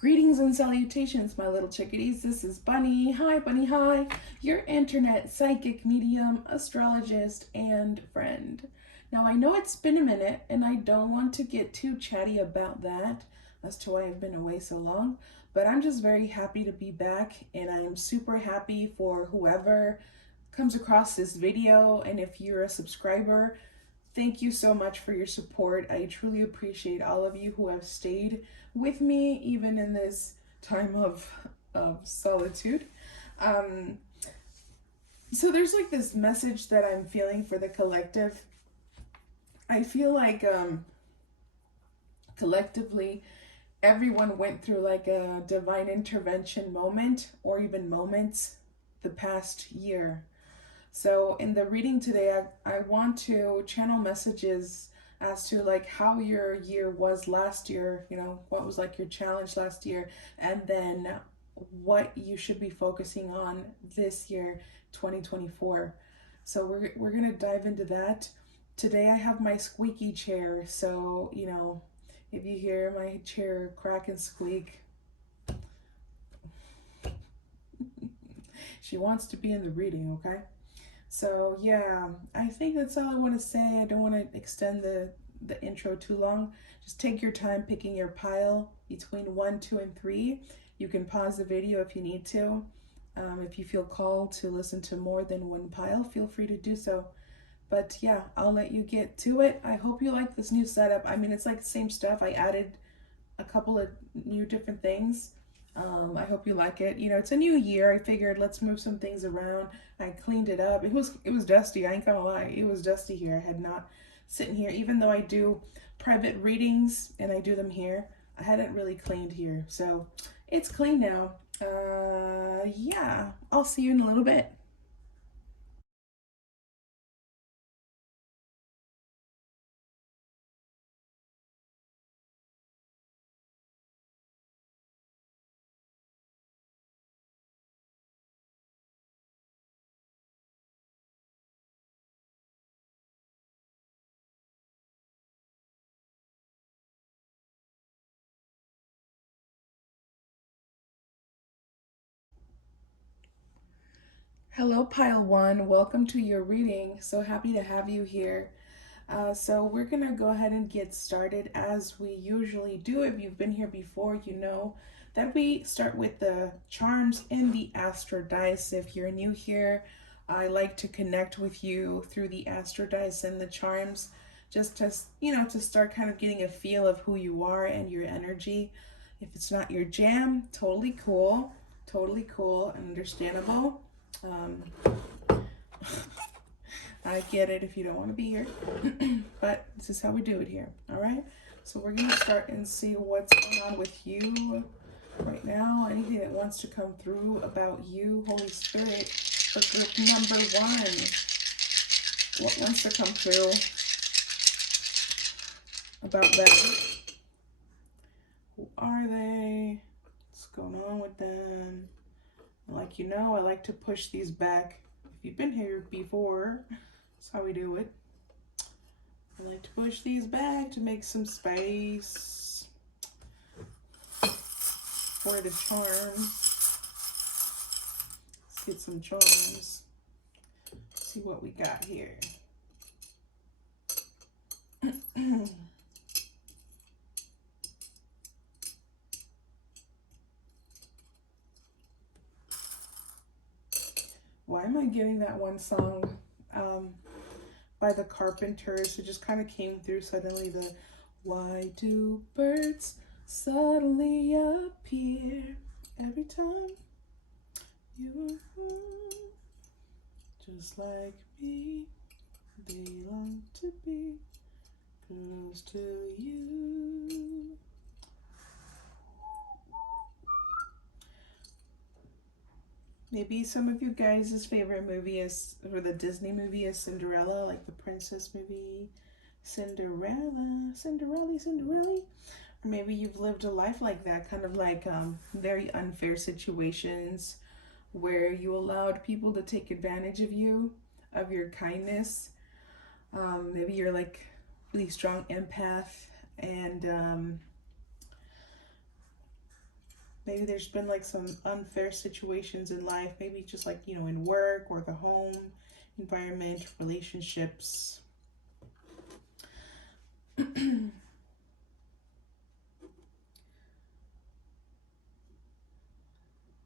Greetings and salutations, my little chickadees. This is Bunny. Hi, Bunny. Hi. Your internet psychic medium, astrologist, and friend. Now, I know it's been a minute, and I don't want to get too chatty about that as to why I've been away so long, but I'm just very happy to be back, and I am super happy for whoever comes across this video. And if you're a subscriber, thank you so much for your support. I truly appreciate all of you who have stayed with me even in this time of solitude. Um, so there's like this message that I'm feeling for the collective. I feel like collectively everyone went through like a divine intervention moment or even moments the past year. So in the reading today, I want to channel messages as to like how your year was last year, what was like your challenge last year, and then what you should be focusing on this year, 2024. So we're going to dive into that. Today I have my squeaky chair, so, if you hear my chair crack and squeak, she wants to be in the reading, okay? So yeah, I think that's all I want to say. I don't want to extend the intro too long. Just take your time picking your pile between 1, 2, and 3. You can pause the video if you need to. If you feel called to listen to more than one pile, feel free to do so. But yeah, I'll let you get to it. I hope you like this new setup. I mean, it's like the same stuff. I added a couple of new different things. I hope you like it. It's a new year. I figured let's move some things around. I cleaned it up. It was dusty. I ain't gonna lie. It was dusty here. I had not sitting here, even though I do private readings and I do them here. I hadn't really cleaned here, so it's clean now. Yeah, I'll see you in a little bit. Hello, Pile One. Welcome to your reading. So happy to have you here. So we're gonna go ahead and get started as we usually do. If you've been here before, you know that we start with the charms and the astro dice. If you're new here, I like to connect with you through the astro dice and the charms, just to to start kind of getting a feel of who you are and your energy. If it's not your jam, totally cool and understandable. Um, I get it if you don't want to be here, but this is how we do it here, all right? So we're going to start and see what's going on with you right now. Anything that wants to come through about you, Holy Spirit, for group number 1. What wants to come through about them? Who are they? What's going on with them? Like, I like to push these back. If you've been here before, that's how we do it. I like to push these back to make some space for the charms. Let's get some charms. See what we got here. Why am I getting that one song by the Carpenters? It just kind of came through suddenly. The why do birds suddenly appear every time you are home? Just like me, they long to be close to you. Maybe some of you guys' favorite movie is, or the Disney movie is Cinderella, like the princess movie. Cinderella. Or maybe you've lived a life like that, kind of like very unfair situations where you allowed people to take advantage of you, of your kindness. Maybe you're like really strong empath and Maybe there's been like some unfair situations in life, maybe just like, you know, in work or the home environment, relationships. What do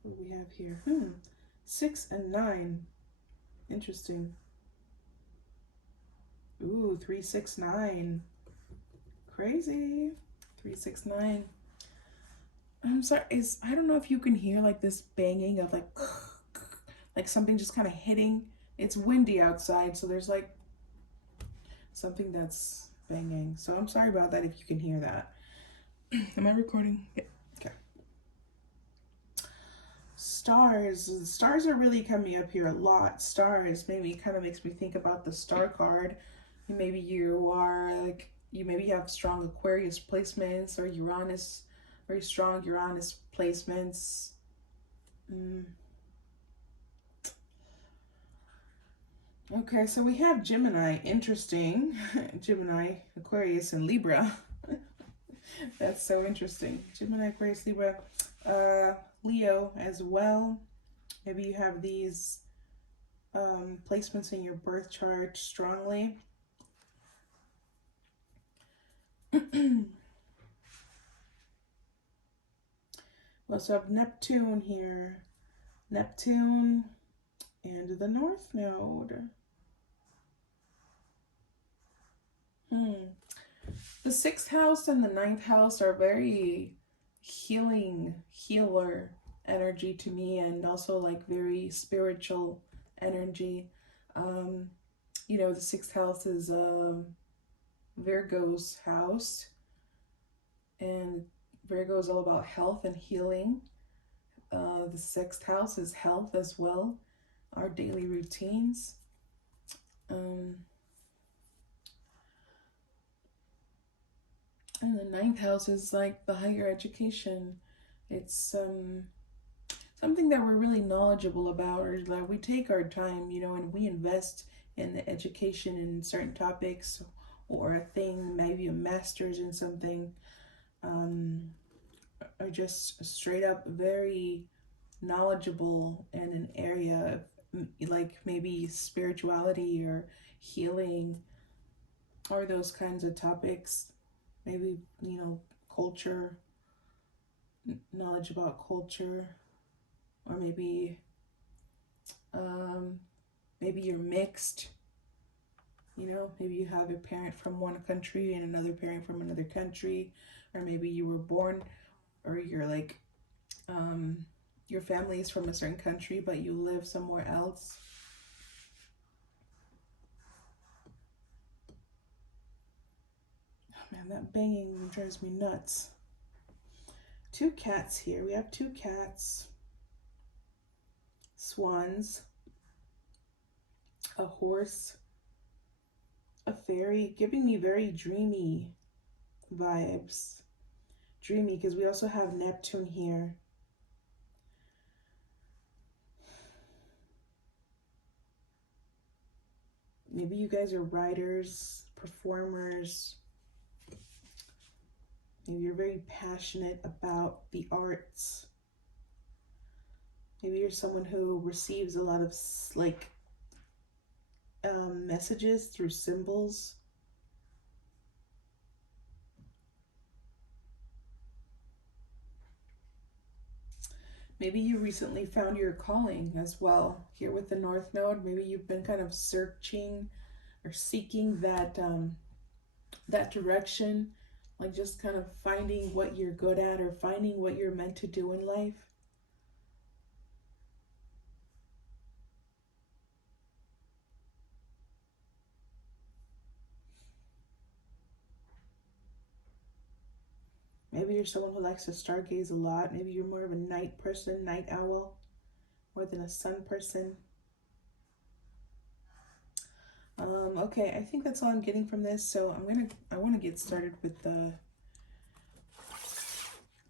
we have here? 6 and 9. Interesting. Ooh, 3, 6, 9. Crazy. 3, 6, 9. I'm sorry, I don't know if you can hear like this banging of like something just kind of hitting. It's windy outside, so there's like something that's banging. So I'm sorry about that if you can hear that. Am I recording? Yeah. Okay. Stars. Stars are really coming up here a lot. Stars maybe kind of makes me think about the star card. Maybe you are like, you maybe have strong Aquarius placements or Uranus, very strong Uranus placements. Okay, so we have Gemini. Interesting. Gemini, Aquarius, and Libra. That's so interesting. Gemini, Aquarius, Libra. Leo as well. Maybe you have these placements in your birth chart strongly. We also have Neptune here. Neptune and the North Node. The 6th house and the 9th house are very healer energy to me, and also like very spiritual energy. You know, the 6th house is Virgo's house, and Virgo is all about health and healing. The 6th house is health as well, our daily routines. And the 9th house is like the higher education. It's something that we're really knowledgeable about, or that we take our time, you know, and we invest in the education in certain topics, or a thing, maybe a master's in something, or just straight up very knowledgeable in an area of like maybe spirituality or healing or those kinds of topics. Maybe, you know, culture, knowledge about culture, or maybe maybe you're mixed, you know, maybe you have a parent from one country and another parent from another country, or maybe you were born, or you're like your family is from a certain country but you live somewhere else. Oh man, that banging drives me nuts. 2 cats here. We have 2 cats, swans, a horse, a fairy, giving me very dreamy vibes. Dreamy, because we also have Neptune here. Maybe you guys are writers, performers. Maybe you're very passionate about the arts. Maybe you're someone who receives a lot of like messages through symbols. Maybe you recently found your calling as well. Here with the North Node, maybe you've been kind of searching or seeking that that direction, like just kind of finding what you're good at or finding what you're meant to do in life. Maybe you're someone who likes to stargaze a lot. Maybe you're more of a night person, night owl, more than a sun person. Okay, I think that's all I'm getting from this. So I want to get started with the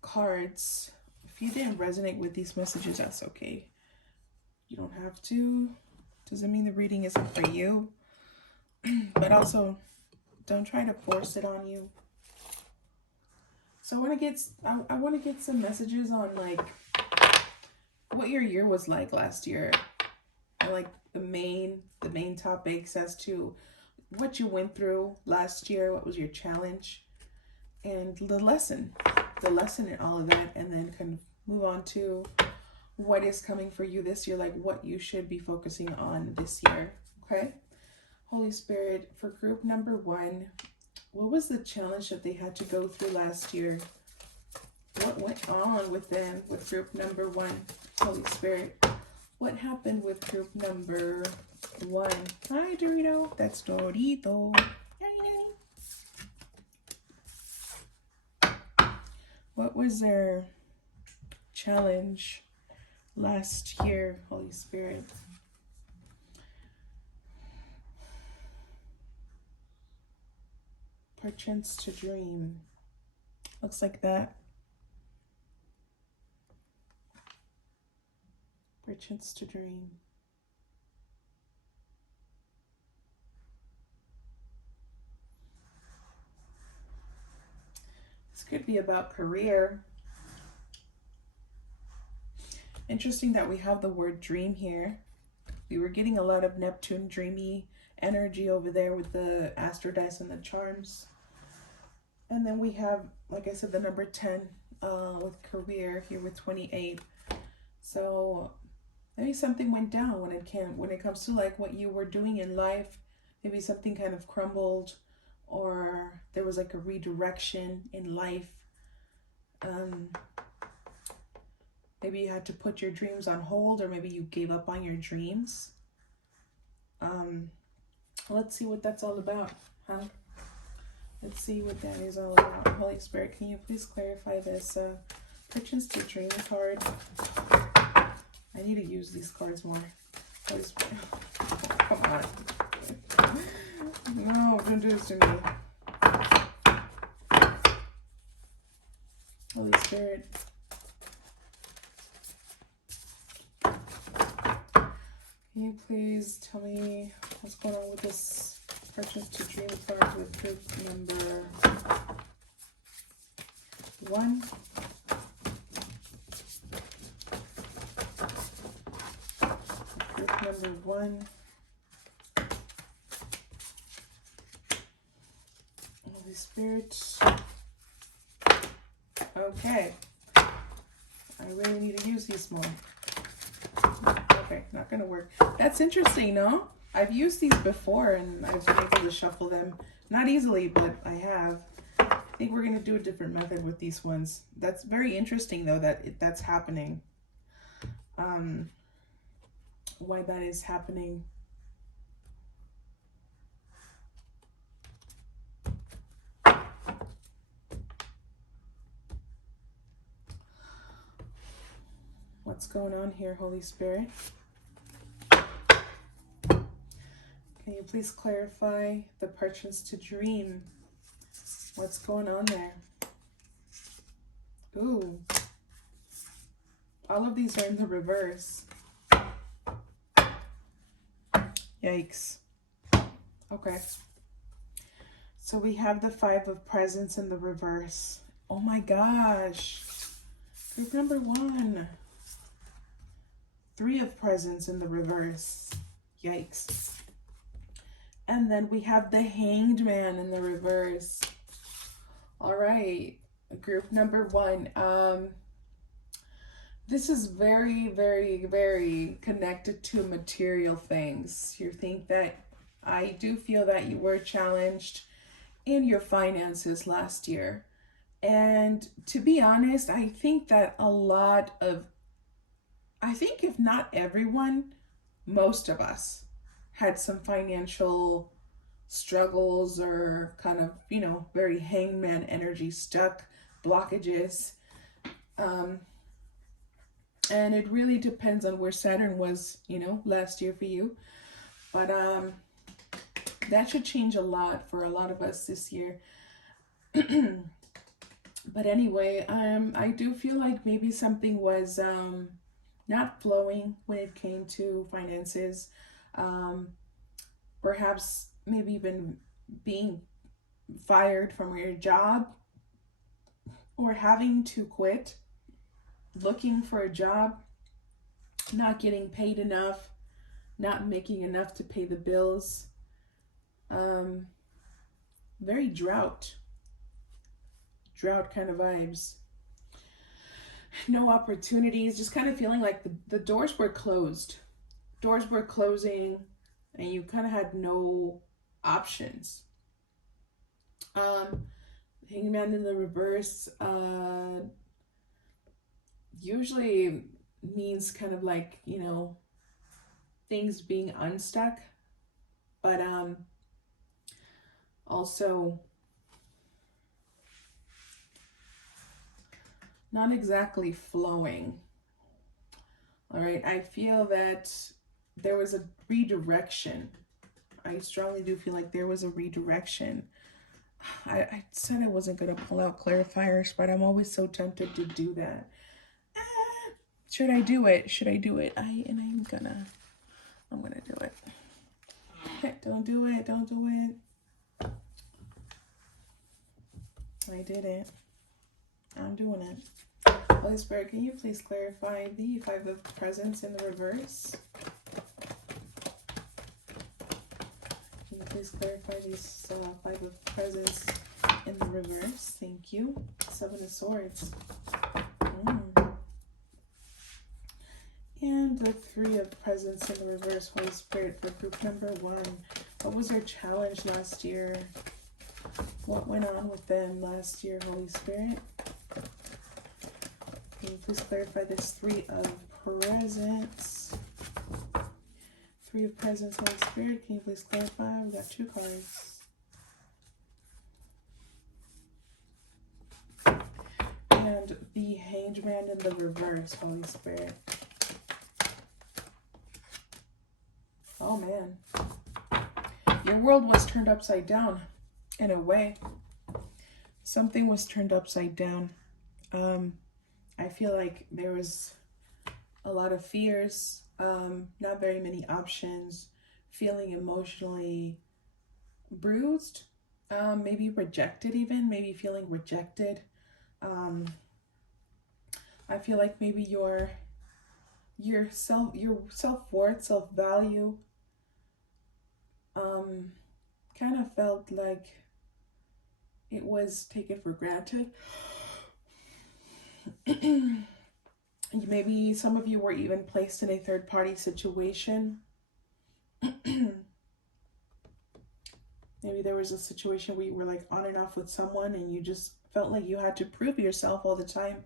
cards. If you didn't resonate with these messages, that's okay. You don't have to. Doesn't mean the reading isn't for you. But also, don't try to force it on you. So I want to get some messages on like what your year was like last year, and like the main topics as to what you went through last year, what was your challenge, and the lesson in all of that, and then kind of move on to what is coming for you this year, like what you should be focusing on this year. Okay, Holy Spirit, for group number 1, what was the challenge that they had to go through last year? What went on with them with group number 1? Holy Spirit, what happened with group number 1? Hi, Dorito. That's Dorito. What was their challenge last year, Holy Spirit? Perchance to dream. Looks like that. Perchance to dream. This could be about career. Interesting that we have the word dream here. We were getting a lot of Neptune dreamy energy over there with the astro dice and the charms. And then we have, like I said, the number 10 with career here with 28. So maybe something went down when it comes to like what you were doing in life. Maybe something kind of crumbled, or there was like a redirection in life. Maybe you had to put your dreams on hold, or maybe you gave up on your dreams. Let's see what that's all about, huh? Let's see what that is all about. Holy Spirit, can you please clarify this Perchance to Dream card? I need to use these cards more. Holy Spirit. Come on. No, don't do this to me. Holy Spirit. Can you please tell me what's going on with this Perchance to Dream card with group number 1? Group number 1. Holy Spirit. Okay. I really need to use these more. Okay, not gonna work. That's interesting, no? I've used these before and I've been able to shuffle them. Not easily, but I have. I think we're gonna do a different method with these ones. That's very interesting though that that's happening. Why that is happening. What's going on here, Holy Spirit? Can you please clarify the Perchance to Dream? What's going on there? Ooh. All of these are in the reverse. Yikes. Okay. So we have the 5 of Presents in the reverse. Oh my gosh. Group number 1. 3 of Presents in the reverse. Yikes. And then we have the Hanged Man in the reverse. All right. Group number 1. This is very, very, very connected to material things. You think that I do feel that you were challenged in your finances last year. And to be honest, I think that if not everyone, most of us had some financial struggles or kind of, very hangman energy stuck, blockages. And it really depends on where Saturn was, last year for you. But that should change a lot for a lot of us this year. But anyway, I do feel like maybe something was not flowing when it came to finances. Perhaps maybe even being fired from your job. or having to quit, looking for a job, not getting paid enough, not making enough to pay the bills. Um, Very drought kind of vibes. No opportunities, just kind of feeling like the doors were closed. Doors were closing, and you kind of had no options. Um, Hangman in the reverse usually means kind of like, things being unstuck, but also not exactly flowing. All right, I feel that there was a redirection. I strongly do feel like there was a redirection. I said I wasn't going to pull out clarifiers, but I'm always so tempted to do that. Should I do it? Should I do it? I'm gonna do it. Don't do it. Don't do it. I did it. I'm doing it. Holy Spirit, can you please clarify the Five of Presents in the reverse? Can you please clarify these Five of Presents in the reverse? Thank you. Seven of Swords. And the Three of Presents in the reverse, Holy Spirit, for group number 1. What was their challenge last year? What went on with them last year, Holy Spirit? Can you please clarify this Three of Presents? Three of Presents, Holy Spirit. Can you please clarify? We got 2 cards. And the Hanged Man in the reverse, Holy Spirit. Oh man. Your world was turned upside down in a way. Something was turned upside down. I feel like there was a lot of fears, not very many options, feeling emotionally bruised, maybe rejected even, maybe feeling rejected. I feel like maybe your self-worth, self-value kind of felt like it was taken for granted. Maybe some of you were even placed in a third-party situation. Maybe there was a situation where you were like on and off with someone and you just felt like you had to prove yourself all the time,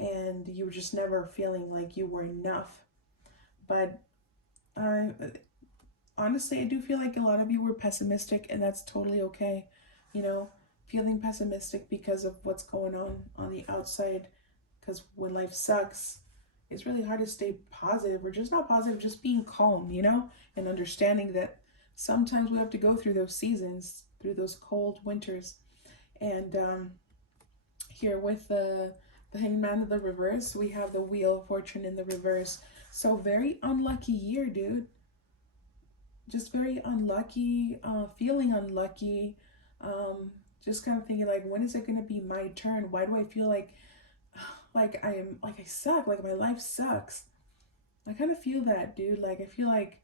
and you were just never feeling like you were enough. But honestly, I do feel like a lot of you were pessimistic, and that's totally okay. Feeling pessimistic because of what's going on the outside. Because when life sucks, it's really hard to stay positive, or just not positive, just being calm, and understanding that sometimes we have to go through those seasons, through those cold winters. And here with the Hanged Man of the reverse, we have the Wheel of Fortune in the reverse. So very unlucky year, dude. Just very unlucky, feeling unlucky. Just kind of thinking like, when is it going to be my turn? Why do I feel like I suck, like my life sucks? I kind of feel that, dude. Like I feel like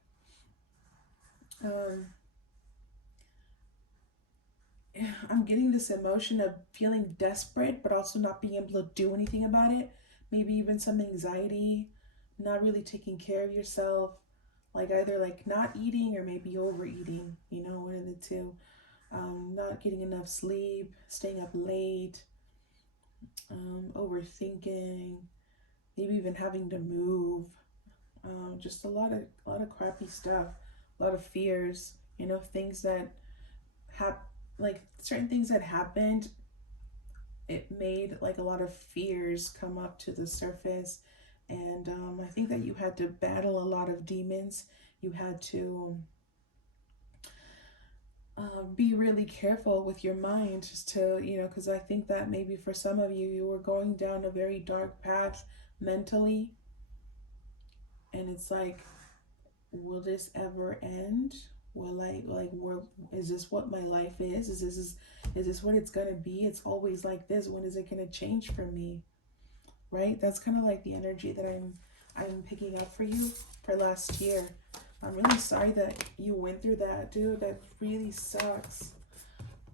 I'm getting this emotion of feeling desperate, but also not being able to do anything about it. Maybe even some anxiety, not really taking care of yourself, like either like not eating or maybe overeating, one of the two. Not getting enough sleep, staying up late, overthinking, maybe even having to move. Just a lot of crappy stuff, a lot of fears, things that like certain things that happened. It made like a lot of fears come up to the surface, and I think that you had to battle a lot of demons. You had to be really careful with your mind, just to, because I think that maybe for some of you, you were going down a very dark path mentally, and it's like, will this ever end? is this what my life is? Is this what it's gonna be? It's always like this. When is it gonna change for me? Right? That's kind of like the energy that I'm picking up for you for last year. I'm really sorry that you went through that, dude. That really sucks.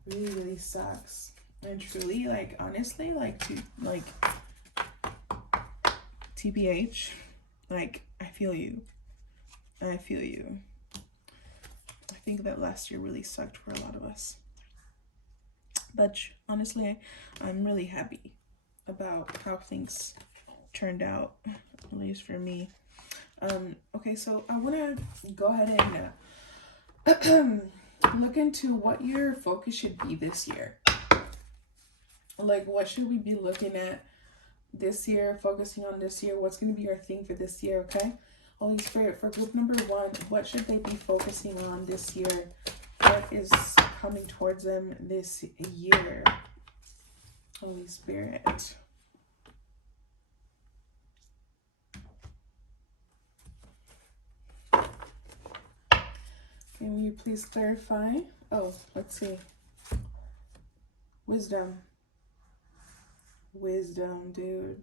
Really, really sucks. And truly, like, honestly, like TBH, like, I feel you. I feel you. I think that last year really sucked for a lot of us. But honestly, I'm really happy about how things turned out, at least for me. Okay, so I want to go ahead and look into what your focus should be this year. Like, what should we be looking at this year, focusing on this year? What's going to be our thing for this year, okay? Holy Spirit, for group number 1, what should they be focusing on this year? What is coming towards them this year? Holy Spirit. Can you please clarify? Oh, let's see. Wisdom. Wisdom, dude.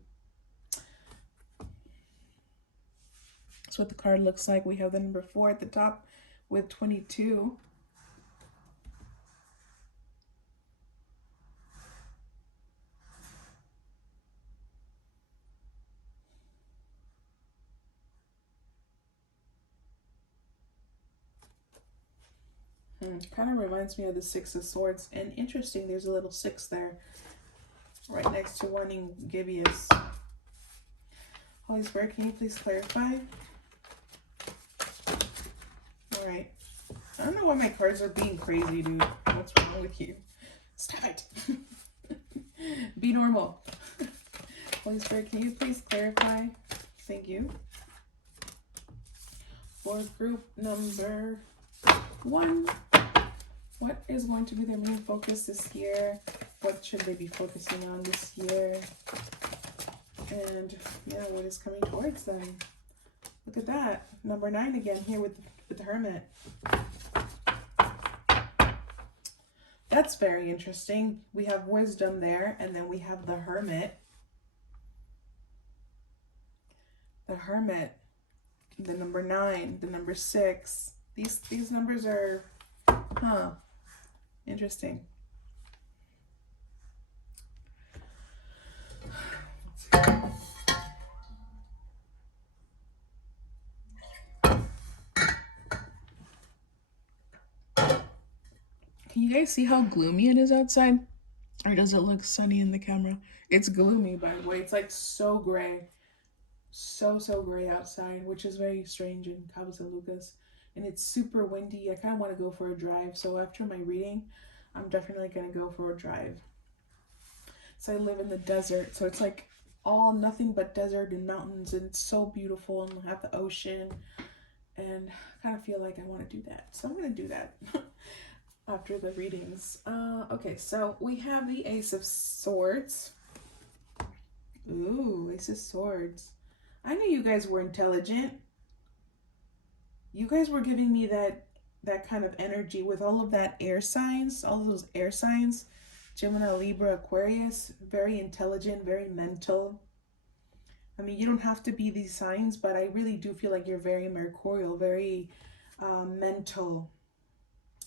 That's what the card looks like. We have the number 4 at the top with 22. Kind of reminds me of the 6 of Swords. And interesting, there's a little 6 there, right next to wanting Gibeus. Holy Spirit, can you please clarify? Alright. I don't know why my cards are being crazy, dude. What's wrong with you? Stop it. Be normal. Holy Spirit, can you please clarify? Thank you. For group number 1, what is going to be their main focus this year? What should they be focusing on this year? And yeah, what is coming towards them? Look at that. Number 9 again here with the Hermit. That's very interesting. We have Wisdom there, and then we have the Hermit. The Hermit, the number 9, the number 6. These numbers are, interesting. Can you guys see how gloomy it is outside? Or does it look sunny in the camera? It's gloomy, by the way. It's like so gray. So gray outside, which is very strange in Cabo San Lucas. And it's super windy. I kind of want to go for a drive. So after my reading, I'm definitely going to go for a drive. So I live in the desert. So it's like all nothing but desert and mountains. And it's so beautiful. And I have the ocean. And I kind of feel like I want to do that. So I'm going to do that after the readings. Okay, so we have the Ace of Swords. Ooh, Ace of Swords. I knew you guys were intelligent. You guys were giving me that kind of energy with all of that air signs, all of those air signs. Gemini, Libra, Aquarius, very intelligent, very mental. I mean, you don't have to be these signs, but I really do feel like you're very mercurial, very mental.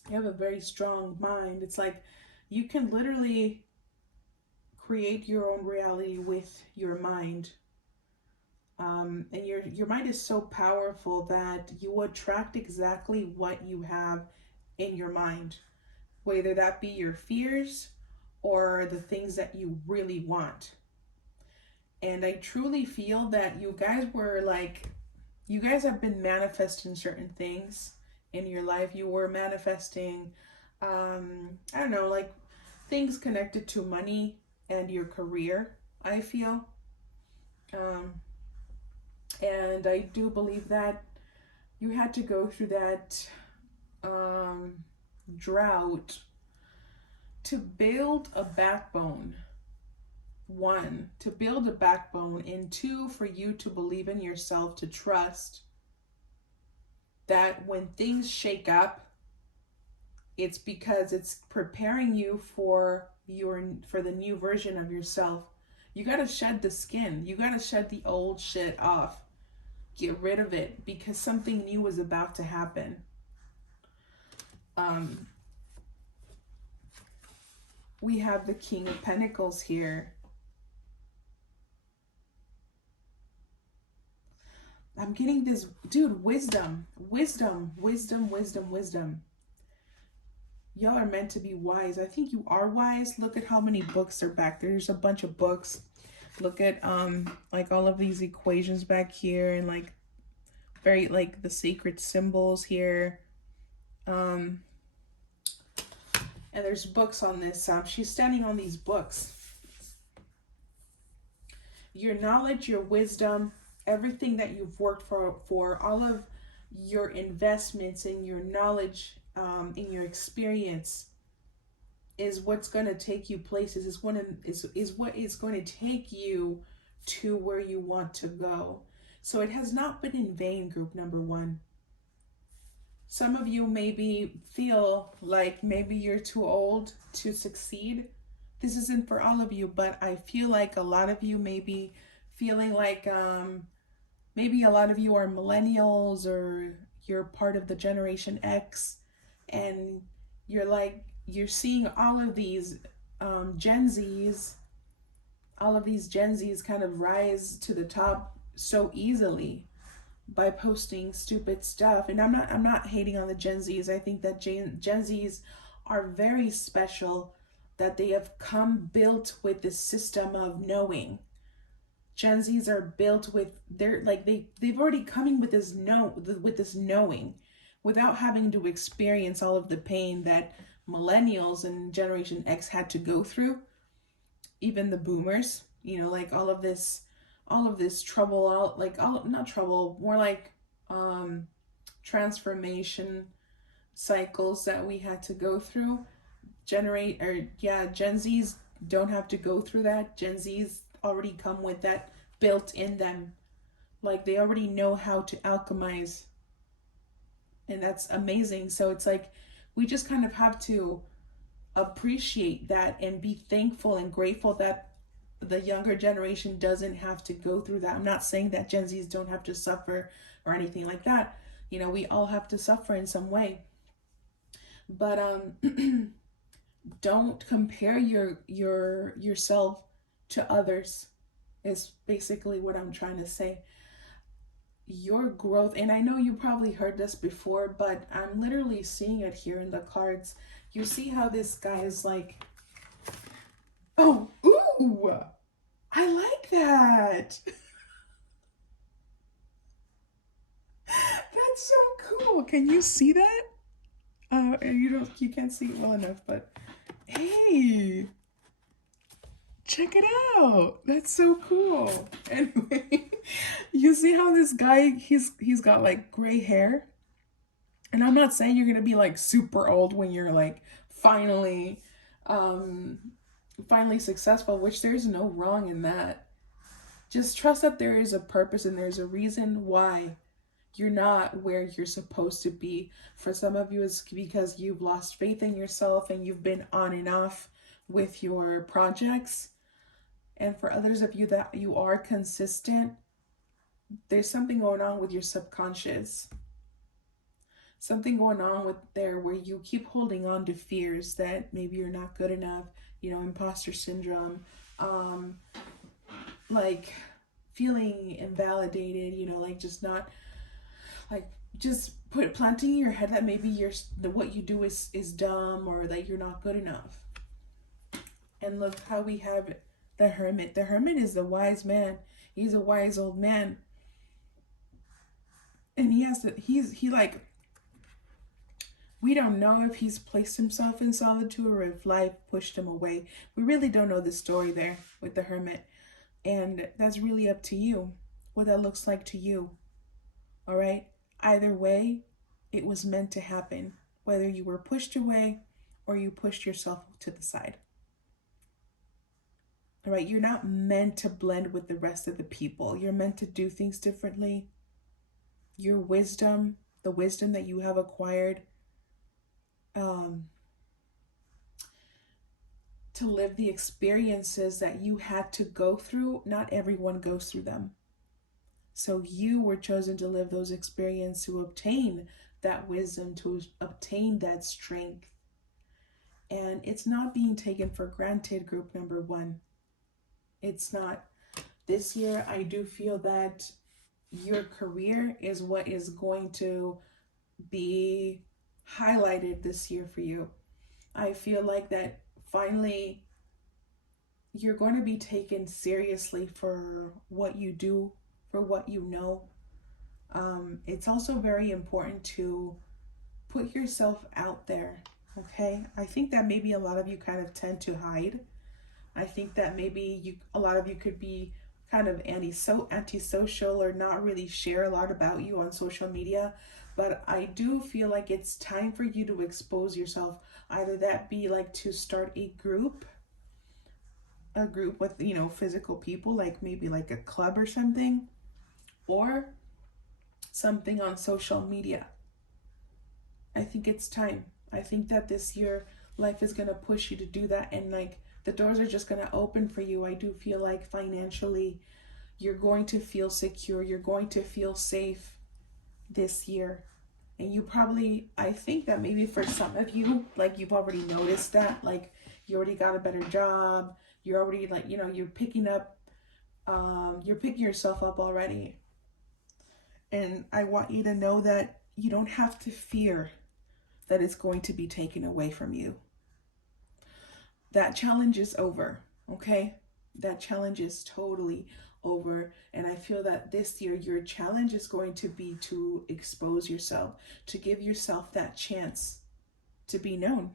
You have a very strong mind. It's like you can literally create your own reality with your mind. And your mind is so powerful that you attract exactly what you have in your mind, whether that be your fears or the things that you really want. And I truly feel that you guys have been manifesting certain things in your life. You were manifesting, I don't know, like things connected to money and your career, I feel. And I do believe that you had to go through that drought to build a backbone. 1, to build a backbone, and 2, for you to believe in yourself, to trust that when things shake up, It's because it's preparing you for the new version of yourself. You got to shed the skin. You got to shed the old shit off. Get rid of it because something new is about to happen. Um we have the King of Pentacles here. I'm getting this, dude, wisdom, wisdom, wisdom, wisdom, wisdom. Y'all are meant to be wise. I think you are wise. Look at how many books are back there. There's a bunch of books. Look at like all of these equations back here, and like very like the sacred symbols here. And there's books on this. She's standing on these books. Your knowledge, your wisdom, everything that you've worked for all of your investments and your knowledge, in your experience, is what's going to take you places. Is what is going to take you to where you want to go. So it has not been in vain, group number one. Some of you maybe feel like maybe you're too old to succeed. This isn't for all of you, but I feel like a lot of you may be feeling like maybe a lot of you are millennials, or you're part of the Generation X, and you're seeing all of these Gen Zs, kind of rise to the top so easily by posting stupid stuff. And I'm not hating on the Gen Zs. I think that Gen Zs are very special, that they have come built with this system of knowing. Gen Zs are built with they've already coming with this knowing, without having to experience all of the pain that millennials and Generation X had to go through. Even the boomers, like all of this trouble, not trouble, more like transformation cycles that we had to go through. Gen Zs don't have to go through that. Gen Zs already come with that built in them. Like they already know how to alchemize. And that's amazing. So it's like we just kind of have to appreciate that and be thankful and grateful that the younger generation doesn't have to go through that. I'm not saying that Gen Zs don't have to suffer or anything like that. We all have to suffer in some way. But don't compare yourself to others, is basically what I'm trying to say. Your growth, and I know you probably heard this before, but I'm literally seeing it here in the cards. You see how this guy is like, oh, ooh, I like that. That's so cool. Can you see that? You can't see it well enough, but hey, check it out. That's so cool. Anyway, you see how this guy, he's got like gray hair? And I'm not saying you're gonna be like super old when you're like finally successful, which there's no wrong in that. Just trust that there is a purpose and there's a reason why you're not where you're supposed to be. For some of you, it's because you've lost faith in yourself and you've been on and off with your projects. And for others of you that you are consistent, there's something going on with your subconscious. Something going on with there where you keep holding on to fears that maybe you're not good enough, imposter syndrome, like feeling invalidated, like just not, like just planting in your head that maybe what you do is dumb, or that you're not good enough. And look how we have the Hermit. The Hermit is the wise man. He's a wise old man. And we don't know if he's placed himself in solitude or if life pushed him away. We really don't know the story there with the Hermit. And that's really up to you, what that looks like to you. All right? Either way, it was meant to happen. Whether you were pushed away or you pushed yourself to the side. All right? You're not meant to blend with the rest of the people. You're meant to do things differently. Your wisdom, the wisdom that you have acquired, um, to live the experiences that you had to go through. Not everyone goes through them. So you were chosen to live those experiences to obtain that wisdom, to obtain that strength. And it's not being taken for granted, group number one. It's not. This year, I do feel that your career is what is going to be highlighted this year for you. I feel like that finally you're going to be taken seriously for what you do, for what you know. It's also very important to put yourself out there, okay? I think that maybe a lot of you kind of tend to hide. I think that maybe a lot of you could be kind of antisocial or not really share a lot about you on social media. But I do feel like it's time for you to expose yourself. Either that be like to start a group with, physical people, like maybe like a club or something, or something on social media. I think it's time. I think that this year life is going to push you to do that, and like the doors are just going to open for you. I do feel like financially you're going to feel secure, you're going to feel safe this year. And you probably, I think that maybe for some of you, like you've already noticed that, like you already got a better job, you're already like, you're picking up, you're picking yourself up already. And I want you to know that you don't have to fear that it's going to be taken away from you. That challenge is over, okay? That challenge is totally over. And I feel that this year your challenge is going to be to expose yourself, to give yourself that chance to be known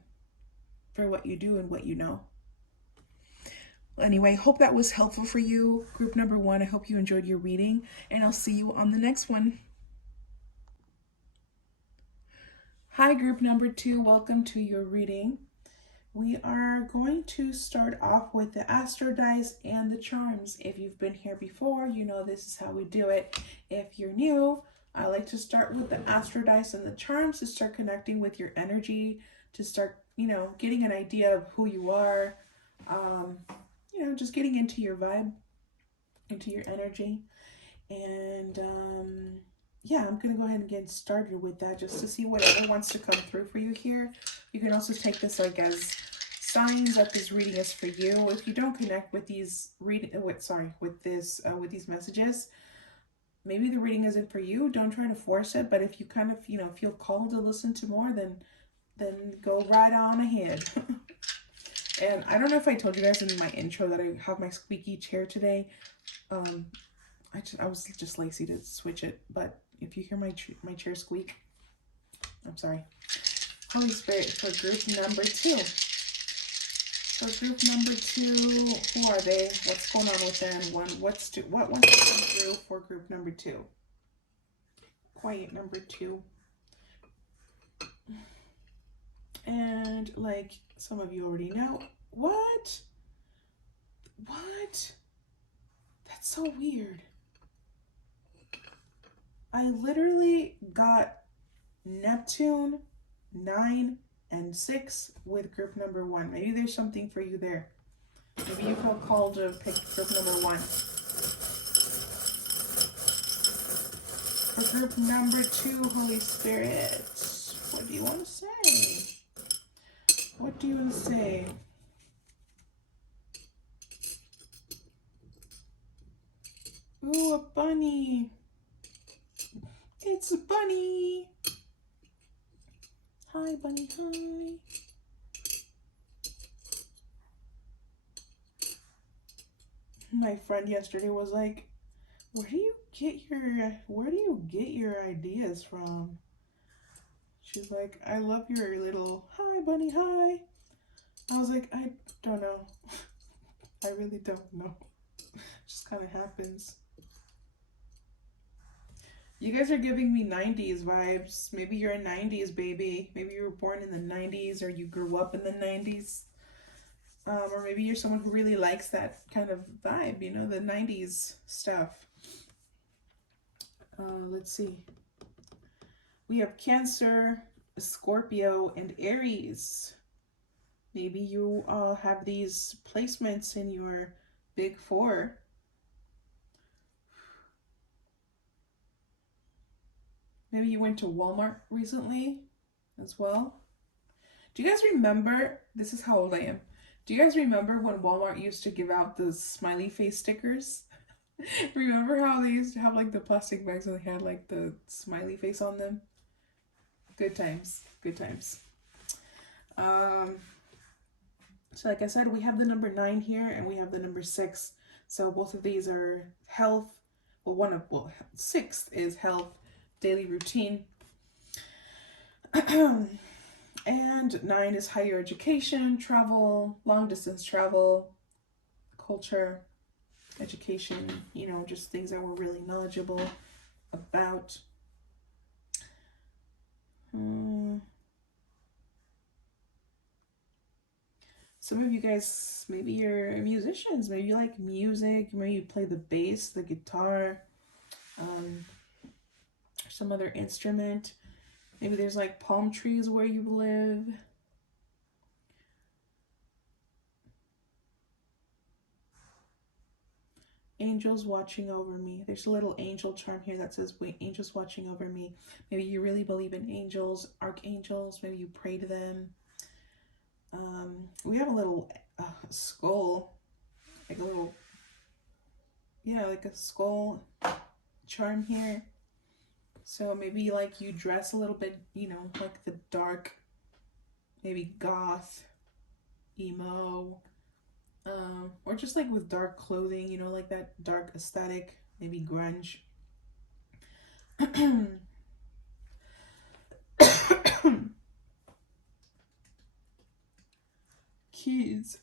for what you do and what you know. Anyway, hope that was helpful for you, group number one. I hope you enjoyed your reading, and I'll see you on the next one. Hi, group number two. Welcome to your reading. We are going to start off with the Astro Dice and the Charms. If you've been here before, you know this is how we do it. If you're new, I like to start with the Astro Dice and the Charms to start connecting with your energy, to start, getting an idea of who you are, just getting into your vibe, into your energy. And yeah, I'm going to go ahead and get started with that just to see whatever wants to come through for you here. You can also take this like as signs that this reading is for you. If you don't connect with these with these messages, maybe the reading isn't for you. Don't try to force it, but if you kind of, feel called to listen to more, then go right on ahead. And I don't know if I told you guys in my intro that I have my squeaky chair today. I was just lazy to switch it, but if you hear my chair squeak, I'm sorry. Holy Spirit for group number two. For group number two, who are they? What's going on with them? What wants to come through for group number two? Quiet number two. And like some of you already know, what? That's so weird. I literally got Neptune, 9, and 6 with group number one. Maybe there's something for you there. Maybe you feel called to pick group number one. For group number two, Holy Spirit, what do you want to say? What do you want to say? Ooh, a bunny. It's a bunny. Hi, bunny, hi. My friend yesterday was like, where do you get your ideas from? She's like, I love your little, hi, bunny, hi. I was like, I don't know. I really don't know. It just kind of happens. You guys are giving me 90s vibes. Maybe you're a 90s baby. Maybe you were born in the 90s or you grew up in the 90s. Or maybe you're someone who really likes that kind of vibe, the 90s stuff. Let's see. We have Cancer, Scorpio and Aries. Maybe you have these placements in your big four. Maybe you went to Walmart recently as well. Do you guys remember? This is how old I am. Do you guys remember when Walmart used to give out the smiley face stickers? Remember how they used to have like the plastic bags and they had like the smiley face on them? Good times. Good times. So like I said, we have the number 9 here and we have the number 6. So both of these are health. Well, 6 is health, daily routine. And 9 is higher education, travel, long distance travel, culture, education, just things that we're really knowledgeable about. Some of you guys, maybe you're musicians, maybe you like music, maybe you play the bass, the guitar, some other instrument. Maybe there's like palm trees where you live. Angels watching over me. There's a little angel charm here that says, wait, angels watching over me. Maybe you really believe in angels, archangels. Maybe you pray to them. We have a little skull, like a little, like a skull charm here. So maybe like you dress a little bit, like the dark, maybe goth, emo, or just like with dark clothing, like that dark aesthetic, maybe grunge. Keys.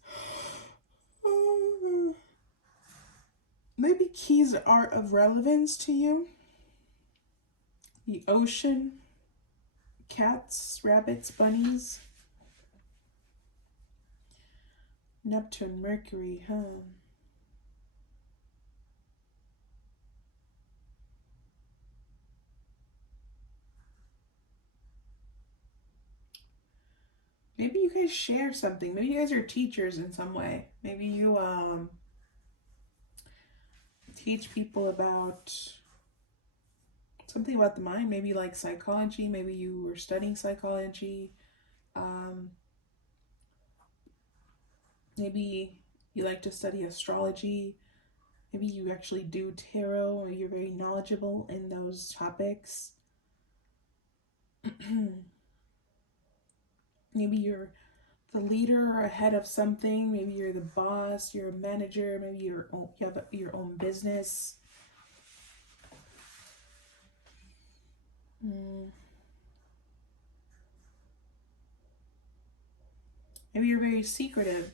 Maybe keys are of relevance to you. The ocean, cats, rabbits, bunnies. Neptune, Mercury, Maybe you guys share something. Maybe you guys are teachers in some way. Maybe you teach people about something about the mind. Maybe like psychology. Maybe you were studying psychology. Maybe you like to study astrology. Maybe you actually do tarot, or you're very knowledgeable in those topics. Maybe you're the leader or head of something. Maybe you're the boss, you're a manager, maybe you have your own business. Maybe you're very secretive,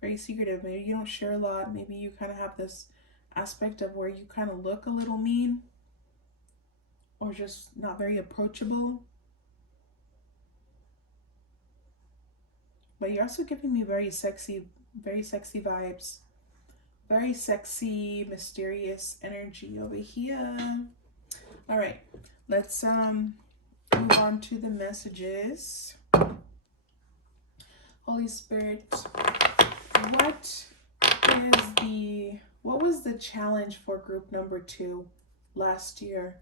very secretive. Maybe you don't share a lot. Maybe you kind of have this aspect of where you kind of look a little mean or just not very approachable. But you're also giving me very sexy vibes. Very sexy, mysterious energy over here. All right, let's move on to the messages. Holy Spirit, what was the challenge for group number 2 last year?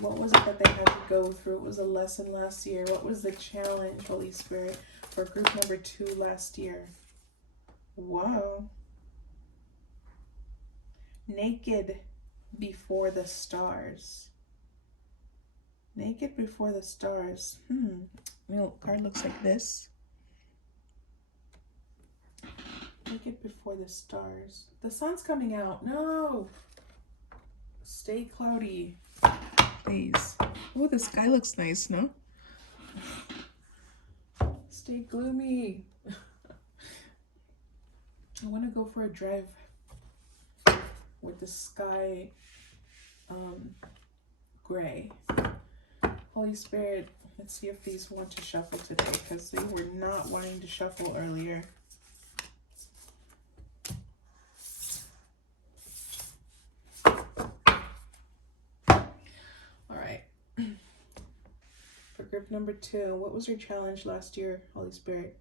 What was it that they had to go through? It was a lesson last year. What was the challenge, Holy Spirit, for group number 2 last year? Whoa. Naked before the stars. Naked before the stars. Card looks like this. Naked before the stars. The sun's coming out. No. Stay cloudy, please. Oh, the sky looks nice, no? Stay gloomy. I want to go for a drive with the sky gray. Holy Spirit, let's see if these want to shuffle today, because they were not wanting to shuffle earlier. group number 2. What was your challenge last year, Holy Spirit?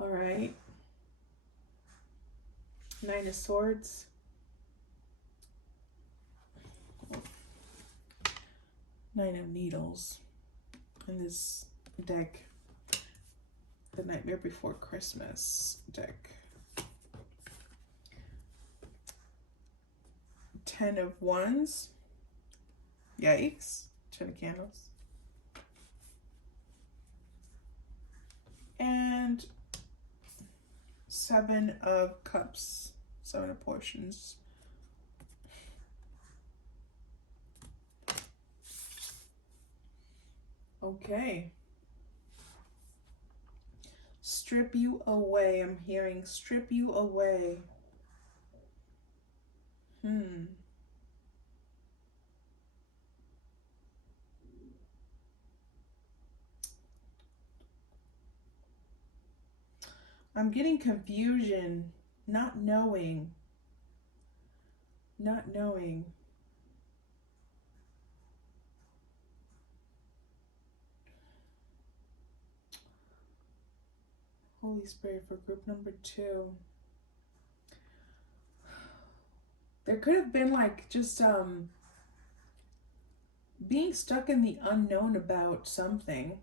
All right. 9 of Swords. Nine of Needles. In this deck. The Nightmare Before Christmas deck. 10 of Wands. Yikes. 10 of Candles. And 7 of Cups. 7 of Portions. Okay. Strip you away. I'm hearing strip you away. I'm getting confusion, not knowing. Holy Spirit for group number 2. There could have been like just being stuck in the unknown about something.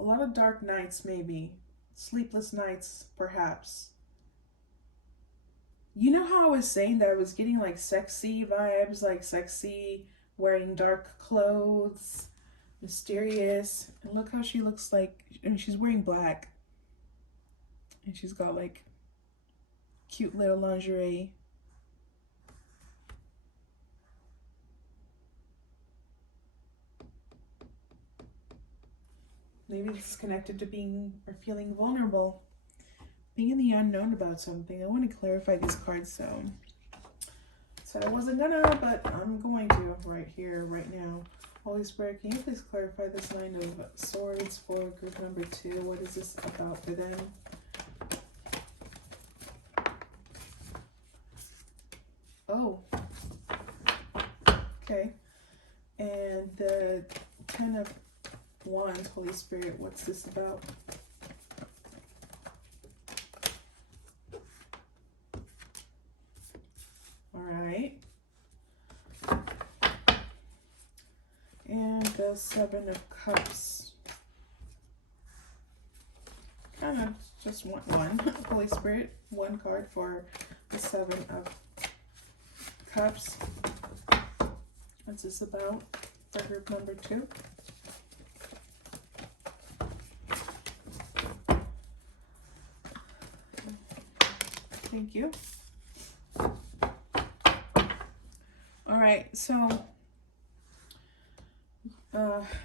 A lot of dark nights, maybe. Sleepless nights, perhaps. You know how I was saying that I was getting like sexy vibes, like sexy, wearing dark clothes, mysterious. And look how she looks like, and she's wearing black. And she's got like cute little lingerie. Maybe this is connected to being or feeling vulnerable. Being in the unknown about something. I want to clarify these cards, so said I wasn't gonna, but I'm going to right here, right now. Holy Spirit, can you please clarify this 9 of Swords for group number 2? What is this about for them? Oh. Okay. And the 10 of Wands, Holy Spirit, what's this about? All right. And the 7 of Cups. Kind of just want one. Holy Spirit, 1 card for the 7 of Cups. What's this about for group number 2? Thank you. All right, so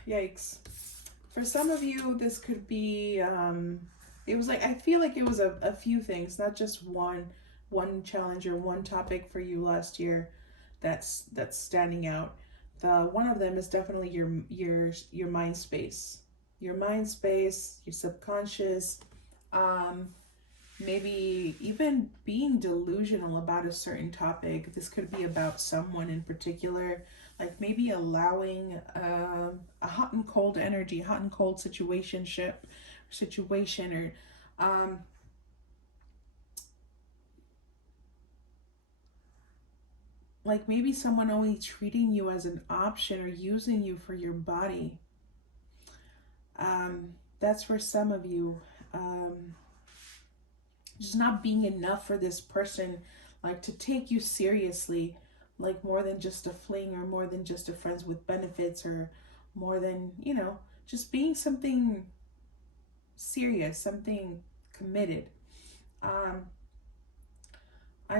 yikes. For some of you, this could be it was like, I feel like it was a few things, not just one challenge or one topic for you last year that's standing out. One of them is definitely your mind space. Your mind space, your subconscious, maybe even being delusional about a certain topic. This could be about someone in particular, like maybe allowing a hot and cold energy, hot and cold situation, or like maybe someone only treating you as an option or using you for your body. That's for some of you. Just not being enough for this person, like to take you seriously, like more than just a fling or more than just a friends with benefits or more than, just being something serious, something committed. I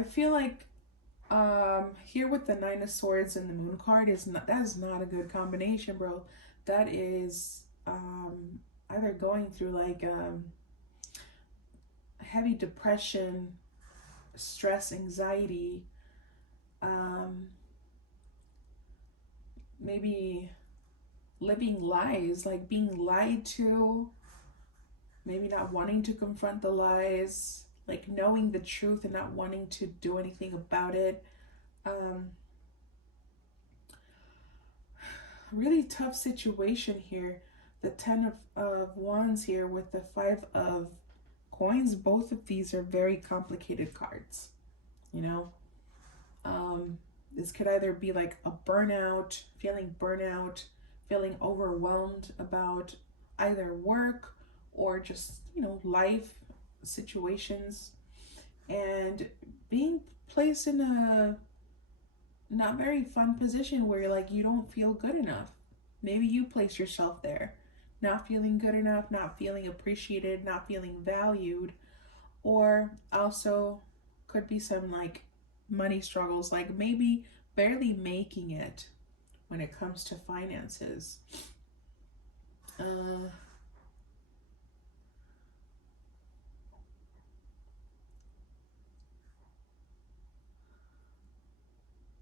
feel like here with the 9 of Swords and the Moon card, that is not a good combination, bro. That is either going through like heavy depression, stress, anxiety, maybe living lies, like being lied to, maybe not wanting to confront the lies, like knowing the truth and not wanting to do anything about it. Really tough situation here. The 10 of Wands here with the 5 of Coins. Both of these are very complicated cards, you know. This could either be like a burnout, feeling overwhelmed about either work or just, you know, life situations, and being placed in a not very fun position where like you don't feel good enough. Maybe you place yourself there, not feeling good enough, not feeling appreciated, not feeling valued, or also could be some like money struggles, like maybe barely making it when it comes to finances.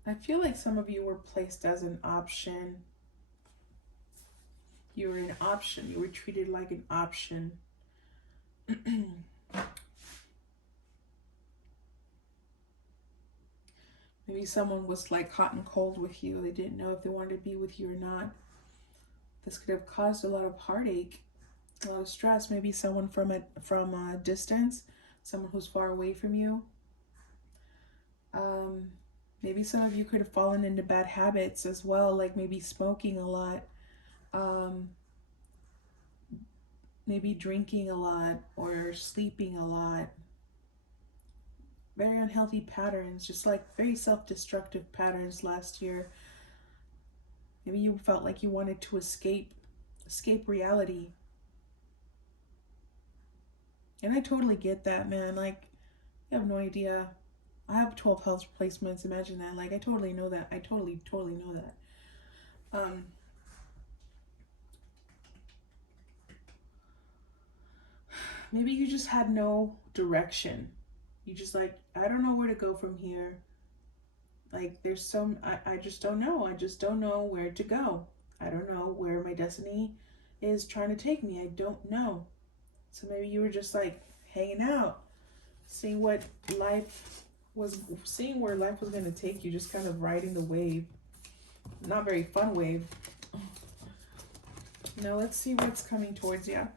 I feel like some of you were placed as an option. You were an option. You were treated like an option. Maybe someone was like hot and cold with you. They didn't know if they wanted to be with you or not. This could have caused a lot of heartache, a lot of stress. Maybe someone from a distance, someone who's far away from you. Maybe some of you could have fallen into bad habits as well, like maybe smoking a lot, maybe drinking a lot or sleeping a lot. Very unhealthy patterns, just like very self-destructive patterns last year. Maybe you felt like you wanted to escape reality. And I totally get that, man. Like, you have no idea. I have 12 health replacements. Imagine that. Like, I totally know that. I totally know that. Maybe you just had no direction. You just like, I don't know where to go from here. Like, there's some, I just don't know. I just don't know where to go. I don't know where my destiny is trying to take me. I don't know. So maybe you were just like hanging out, seeing where life was going to take you, just kind of riding the wave. Not very fun wave. Now let's see what's coming towards you.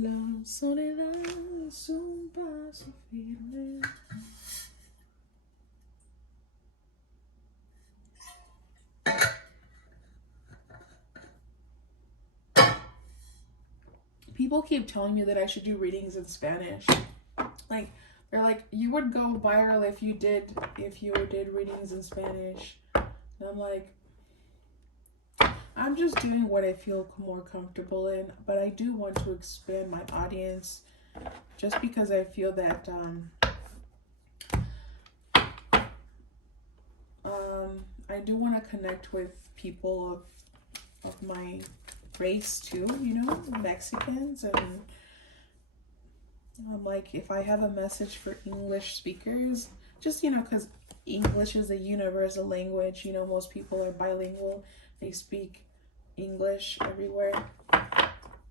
La soledad es un paso firme. People keep telling me that I should do readings in Spanish. Like, they're like, you would go viral if you did readings in Spanish. And I'm like, I'm just doing what I feel more comfortable in, but I do want to expand my audience just because I feel that I do want to connect with people of my race too, you know, Mexicans. And I'm like, if I have a message for English speakers, just, you know, because English is a universal language, you know, most people are bilingual, they speak English everywhere.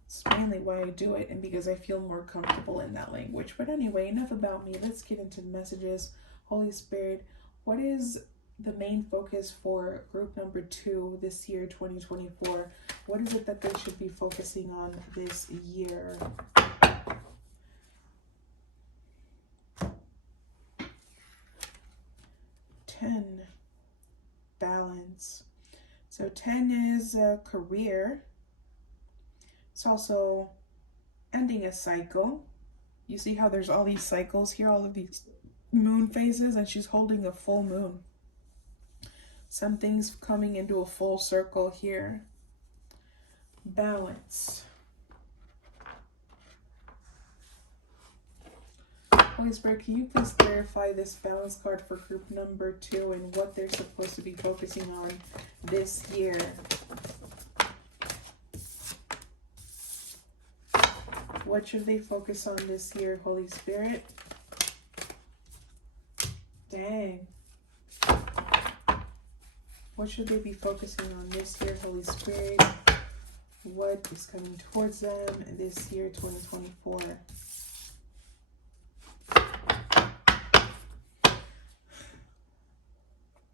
It's mainly why I do it, and because I feel more comfortable in that language. But anyway, enough about me. Let's get into the messages. Holy Spirit, what is the main focus for group number 2 this year, 2024? What is it that they should be focusing on this year? Ten, balance. So 10 is a career. It's also ending a cycle. You see how there's all these cycles here, all of these moon phases, and she's holding a full moon. Something's coming into a full circle here. Balance. Holy Spirit, can you please clarify this balance card for group number 2 and what they're supposed to be focusing on this year? What should they focus on this year, Holy Spirit? Dang. What should they be focusing on this year, Holy Spirit? What is coming towards them this year, 2024?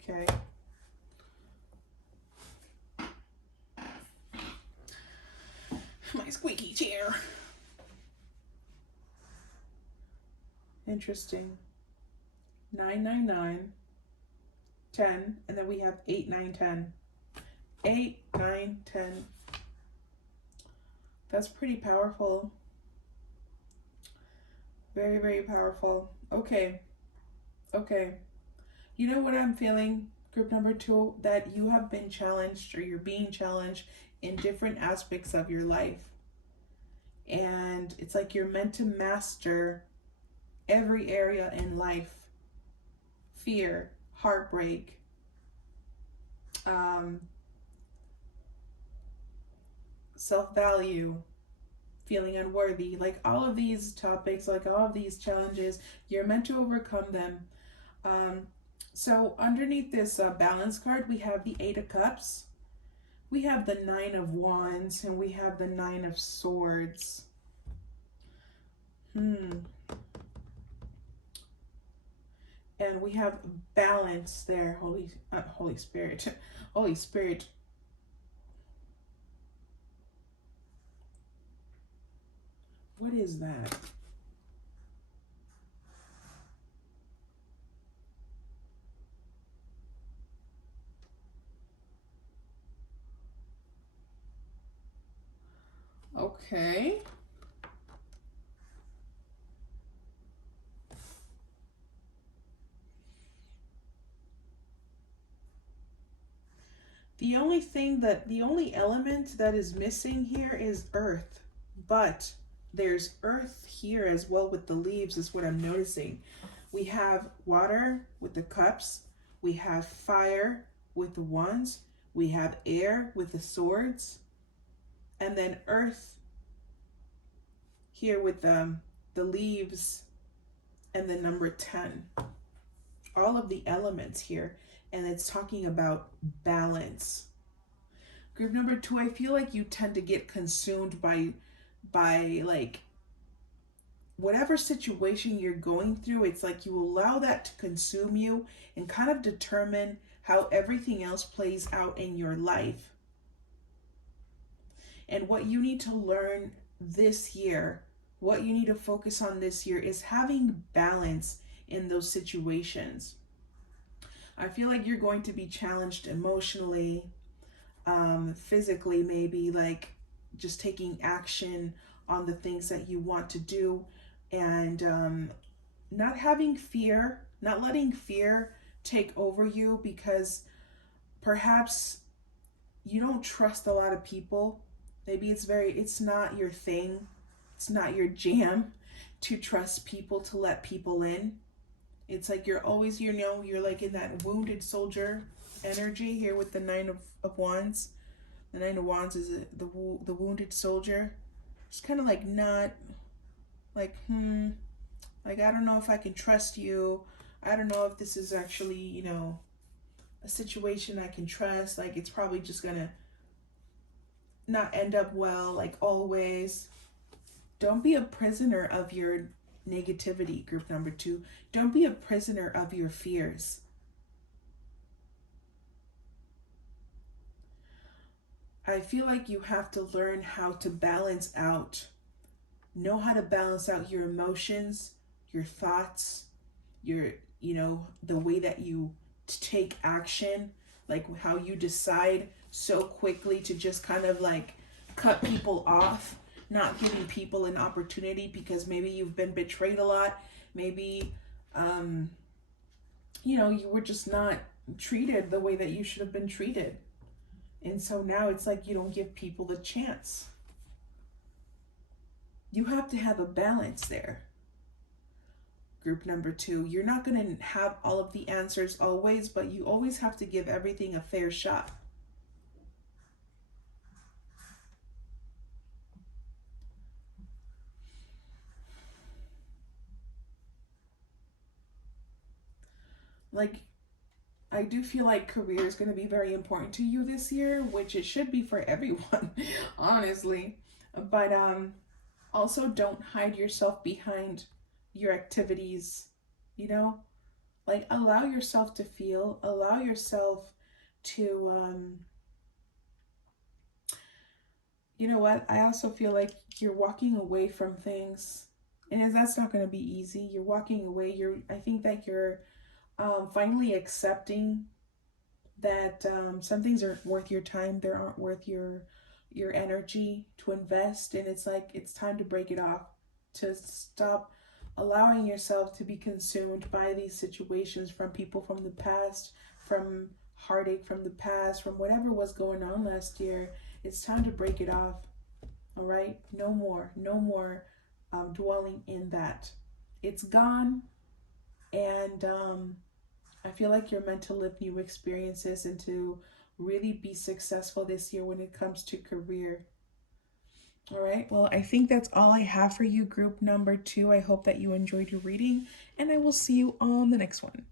Okay. My squeaky chair. Interesting. 999, 10, and then we have 8, 9, 10. 8, 9, 10. That's pretty powerful. Very, very powerful. Okay. Okay. You know what I'm feeling, group number 2? That you have been challenged, or you're being challenged in different aspects of your life. And it's like you're meant to master every area in life. Fear, heartbreak, self-value, feeling unworthy, like all of these topics, like all of these challenges, you're meant to overcome them. So underneath this balance card, we have the 8 of Cups, we have the 9 of Wands, and we have the 9 of Swords. And we have balance there. Holy Spirit. Holy Spirit. What is that? Okay. The only element that is missing here is earth. But there's earth here as well with the leaves, is what I'm noticing. We have water with the cups. We have fire with the wands. We have air with the swords. And then earth here with the leaves and the number 10. All of the elements here. And it's talking about balance. Group number 2, I feel like you tend to get consumed by like whatever situation you're going through. It's like you allow that to consume you and kind of determine how everything else plays out in your life. And what you need to learn this year, what you need to focus on this year, is having balance in those situations. I feel like you're going to be challenged emotionally, physically, maybe like just taking action on the things that you want to do, and not having fear, not letting fear take over you, because perhaps you don't trust a lot of people. Maybe it's not your thing, it's not your jam to trust people, to let people in. It's like you're always, you're like in that wounded soldier energy here with the 9 of Wands. The 9 of Wands is the wounded soldier. It's kind of like not, like, like, I don't know if I can trust you. I don't know if this is actually, a situation I can trust. Like, it's probably just gonna not end up well, like always. Don't be a prisoner of your negativity, group number 2. Don't be a prisoner of your fears. I feel like you have to learn how to balance out, know how to balance out your emotions, your thoughts, your, the way that you take action, like how you decide so quickly to just kind of like cut people off, not giving people an opportunity because maybe you've been betrayed a lot. Maybe, you were just not treated the way that you should have been treated. And so now it's like you don't give people the chance. You have to have a balance there. Group number 2, you're not going to have all of the answers always, but you always have to give everything a fair shot. Like, I do feel like career is going to be very important to you this year, which it should be for everyone, honestly. But also don't hide yourself behind your activities, you know? Like allow yourself to feel, allow yourself to you know what? I also feel like you're walking away from things. And that's not going to be easy. You're walking away. I think that you're finally accepting that some things aren't worth your time. They aren't worth your energy to invest, and it's like it's time to break it off, to stop allowing yourself to be consumed by these situations from people from the past, from heartache from the past, from whatever was going on last year. It's time to break it off. All right, no more, no more dwelling in that. It's gone, and I feel like you're meant to live new experiences and to really be successful this year when it comes to career. All right. Well, I think that's all I have for you, group number 2. I hope that you enjoyed your reading, and I will see you on the next one.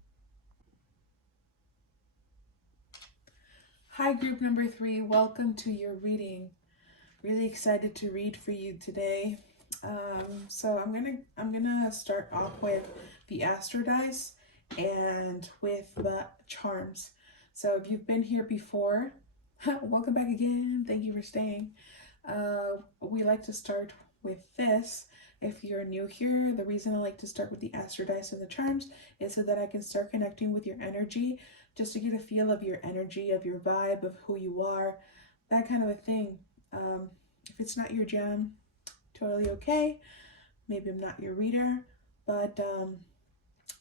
Hi, group number 3. Welcome to your reading. Really excited to read for you today. So I'm gonna start off with the Astro dice and with the charms. So if you've been here before, welcome back again. Thank you for staying. We like to start with this. If you're new here, the reason I like to start with the Astro dice and the charms is so that I can start connecting with your energy, just to get a feel of your energy, of your vibe, of who you are, that kind of a thing. If it's not your jam, totally okay. Maybe I'm not your reader, but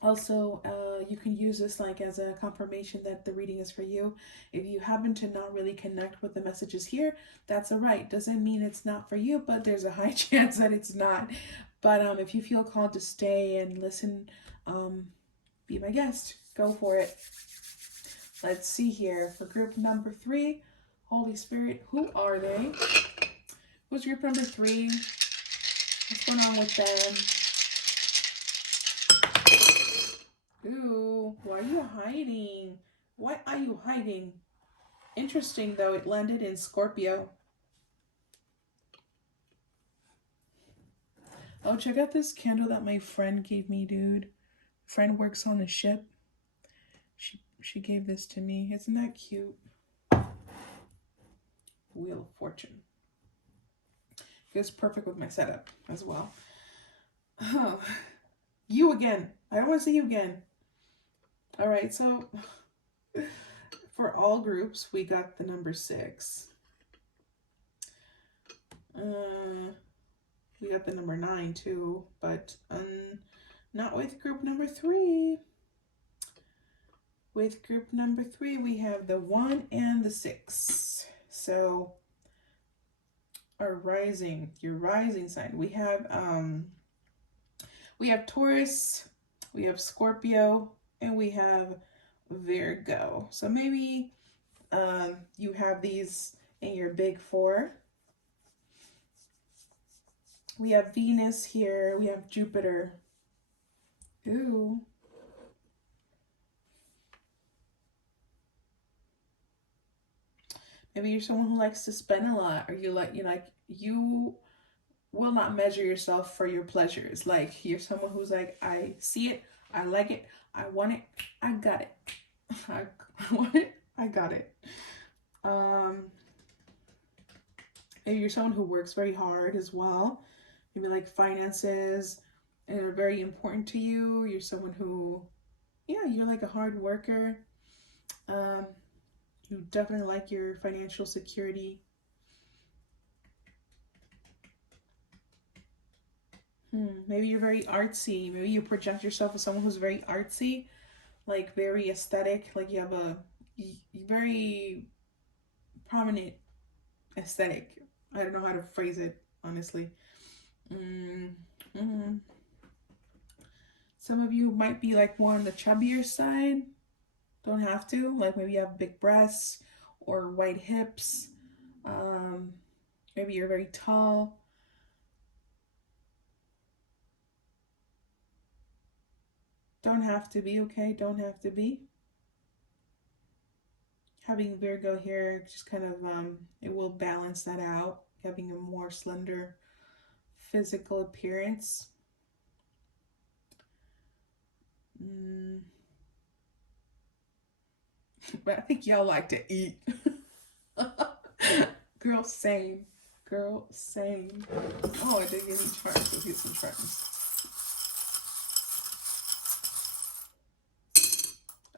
also you can use this like as a confirmation that the reading is for you. If you happen to not really connect with the messages here, that's all right. Doesn't mean it's not for you, but there's a high chance that it's not. But if you feel called to stay and listen, be my guest. Go for it. Let's see here for group number 3. Holy Spirit, who are they? Who's group number 3? What's going on with them? Ooh, why are you hiding? Why are you hiding? Interesting though, it landed in Scorpio. Oh, check out this candle that my friend gave me, dude. Friend works on a ship. She gave this to me. Isn't that cute? Wheel of Fortune. Goes perfect with my setup as well. Oh, you again. I don't want to see you again. All right, so for all groups, we got the number 6. We got the number 9 too, but not with group number 3. With group number 3, we have the 1 and the 6. So our rising, your rising sign, we have Taurus, we have Scorpio, and we have Virgo. So maybe you have these in your big 4. We have Venus here. We have Jupiter. Ooh. Maybe you're someone who likes to spend a lot, or you will not measure yourself for your pleasures. Like you're someone who's like, I see it, I like it, I want it, I got it. I want it, I got it. Maybe you're someone who works very hard as well. Maybe like finances are very important to you. You're someone who, yeah, you're like a hard worker. You definitely like your financial security. Maybe you're very artsy. Maybe you project yourself as someone who's very artsy, like very aesthetic. Like you have a very prominent aesthetic. I don't know how to phrase it, honestly. Mm-hmm. Some of you might be like more on the chubbier side. Don't have to. Like maybe you have big breasts or white hips. Maybe you're very tall. Don't have to be, okay? Don't have to be. Having Virgo here just kind of, it will balance that out, having a more slender physical appearance. But I think y'all like to eat. Girl, same. Girl, same. Oh, I did get any charms. Let's get some charms.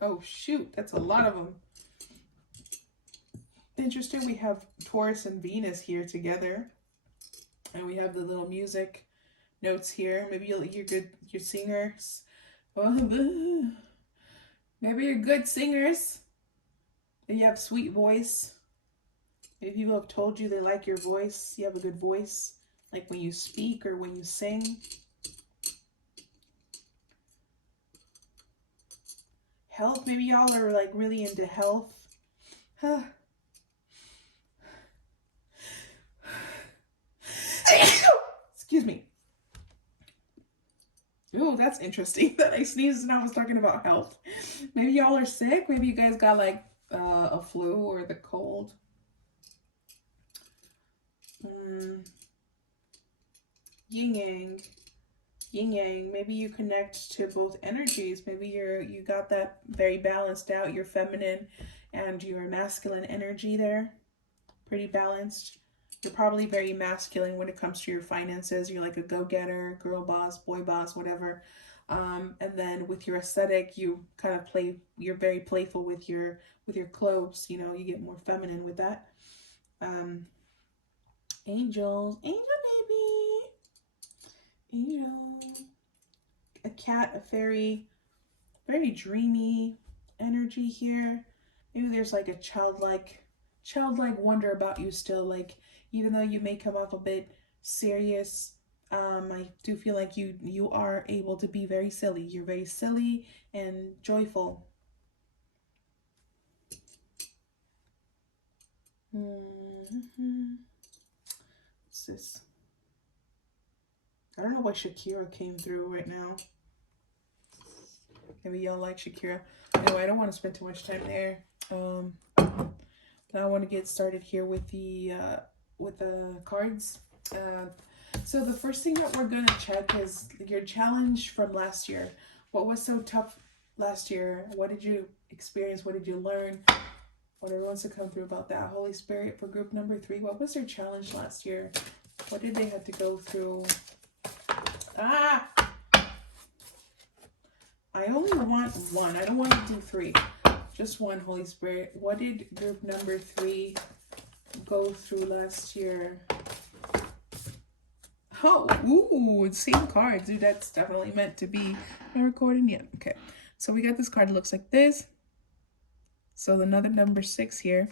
Oh, shoot. That's a lot of them. Interesting. We have Taurus and Venus here together. And we have the little music notes here. Maybe you're good. You're singers. Maybe you're good singers. You have sweet voice. Maybe people have told you they like your voice. You have a good voice, like when you speak or when you sing. Health. Maybe y'all are like really into health. Excuse me. Oh, that's interesting that I sneezed and I was talking about health. Maybe y'all are sick. Maybe you guys got like a flu or the cold. Yin yang. Yin yang. Maybe you connect to both energies. Maybe you got that very balanced out. Your feminine and your masculine energy there. Pretty balanced. You're probably very masculine when it comes to your finances. You're like a go-getter, girl boss, boy boss, whatever. And then with your aesthetic, you kind of play. You're very playful with your clothes. You know, you get more feminine with that. Angels, angel baby, angel. A cat, a fairy, very dreamy energy here. Maybe there's like a childlike wonder about you still. Like even though you may come off a bit serious, I do feel like you are able to be very silly. You're very silly and joyful. What's this? I don't know why Shakira came through right now. Maybe y'all like Shakira. Anyway, I don't want to spend too much time there. Now I want to get started here with the cards. So the first thing that we're going to check is your challenge from last year. What was so tough last year? What did you experience? What did you learn? Whatever wants to come through about that. Holy Spirit for group number 3. What was their challenge last year? What did they have to go through? I only want one. I don't want to do 3. Just one, Holy Spirit. What did group number 3 go through last year? Oh, ooh, same cards. Dude, that's definitely meant to be. Am I recording? Yeah, okay. So we got this card. It looks like this. So another number 6 here.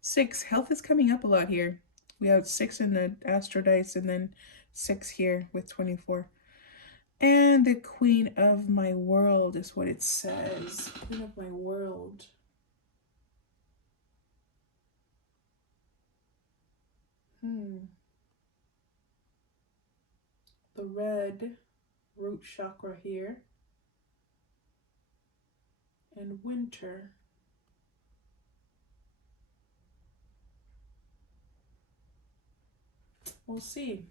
6. Health is coming up a lot here. We have 6 in the Astro Dice and then 6 here with 24. And the Queen of My World is what it says. Queen of My World. The red root chakra here. And winter. We'll see.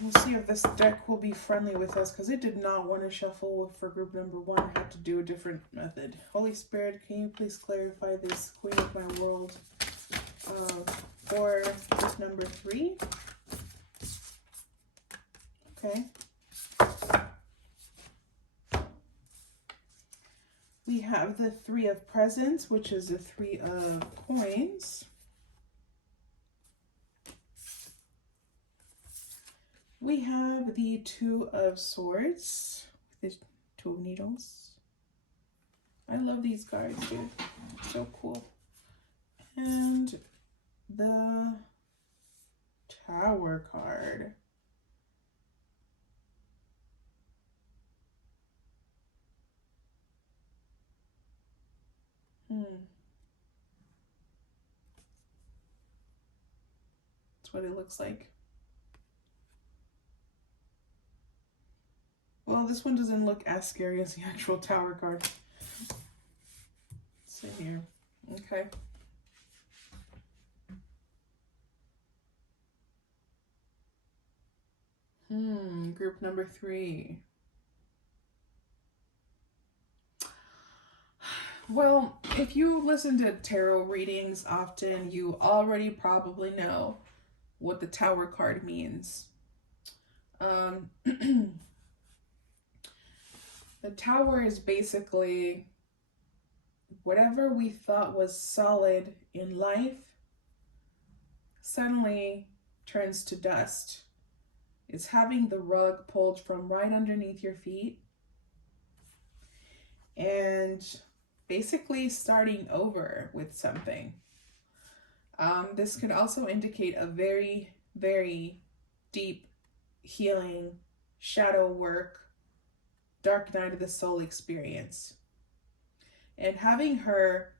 We'll see if this deck will be friendly with us, because it did not want to shuffle for group number 1. I had to do a different method. Holy Spirit, can you please clarify this Queen of My World for group number 3? Okay. We have the 3 of Presents, which is the 3 of Coins. We have the 2 of Swords, the 2 of Needles. I love these cards, dude. So cool. And the Tower card. That's what it looks like. this one doesn't look as scary as the actual Tower card. Same here. Okay. Group number 3. Well, if you listen to tarot readings often, you already probably know what the Tower card means. The Tower is basically whatever we thought was solid in life suddenly turns to dust. It's having the rug pulled from right underneath your feet and basically starting over with something. This could also indicate a very, very deep healing, shadow work, dark night of the soul experience. And having her,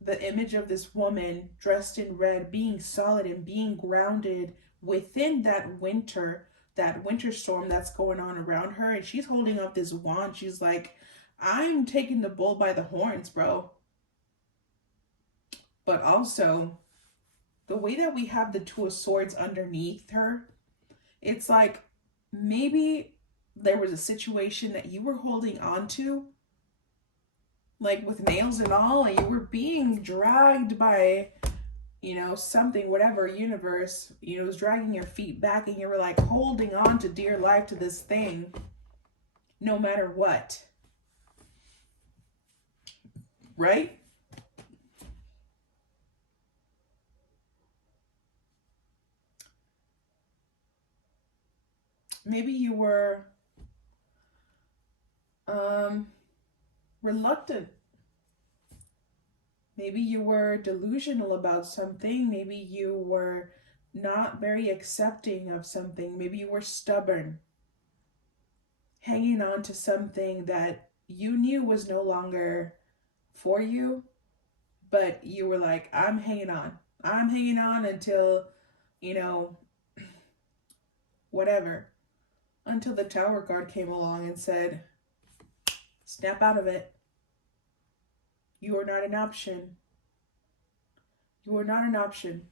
the image of this woman dressed in red, being solid and being grounded within that winter storm that's going on around her. And she's holding up this wand. She's like, I'm taking the bull by the horns, bro. But also, the way that we have the Two of Swords underneath her, it's like maybe there was a situation that you were holding on to, like with nails and all, and you were being dragged by, something, whatever, universe, was dragging your feet back, and you were like holding on to dear life to this thing, no matter what. Right? Maybe you were reluctant. Maybe you were delusional about something. Maybe you were not very accepting of something. Maybe you were stubborn, hanging on to something that you knew was no longer for you, but you were like, I'm hanging on. I'm hanging on until, whatever. Until the Tower card came along and said, snap out of it. You are not an option. You are not an option.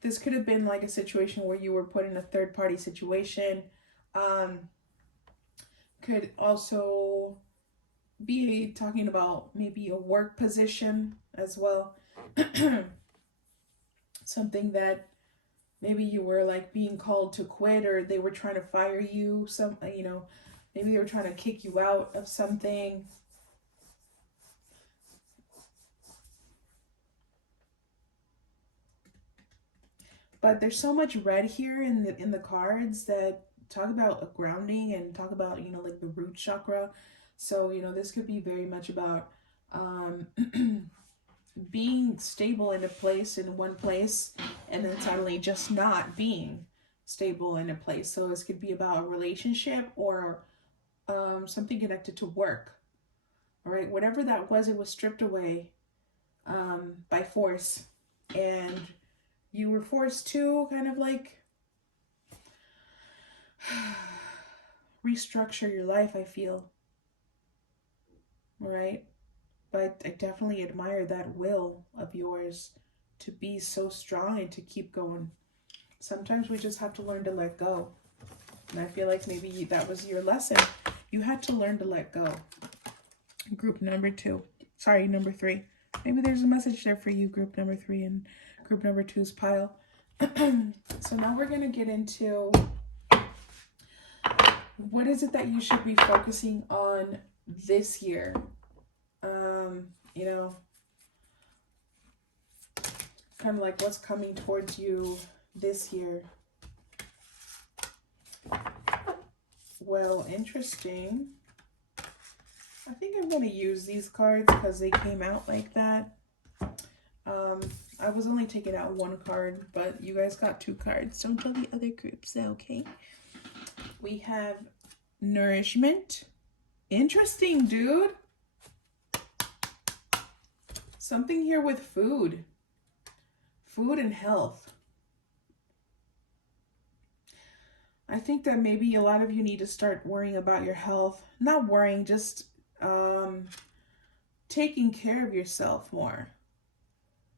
This could have been like a situation where you were put in a third-party situation. Could also be talking about maybe a work position as well. Something that maybe you were like being called to quit, or they were trying to fire you. Maybe they were trying to kick you out of something. But there's so much red here in the cards that talk about a grounding and talk about, like the root chakra. So, this could be very much about being stable in a place, in one place, and then suddenly just not being stable in a place. So this could be about a relationship or something connected to work. All right, whatever that was, it was stripped away by force, and you were forced to kind of like restructure your life, I feel. All right, but I definitely admire that will of yours to be so strong and to keep going. Sometimes we just have to learn to let go. And I feel like maybe that was your lesson. You had to learn to let go. Group number 2. Sorry, number 3. Maybe there's a message there for you, group number 3 and group number 2's pile. So now we're going to get into what is it that you should be focusing on this year. Kind of like what's coming towards you this year. Well, interesting. I think I'm going to use these cards because they came out like that. I was only taking out one card, but you guys got 2 cards. Don't tell the other groups, okay? We have nourishment. Interesting, dude. Something here with food. Food and health. I think that maybe a lot of you need to start worrying about your health. Not worrying, just um, taking care of yourself more.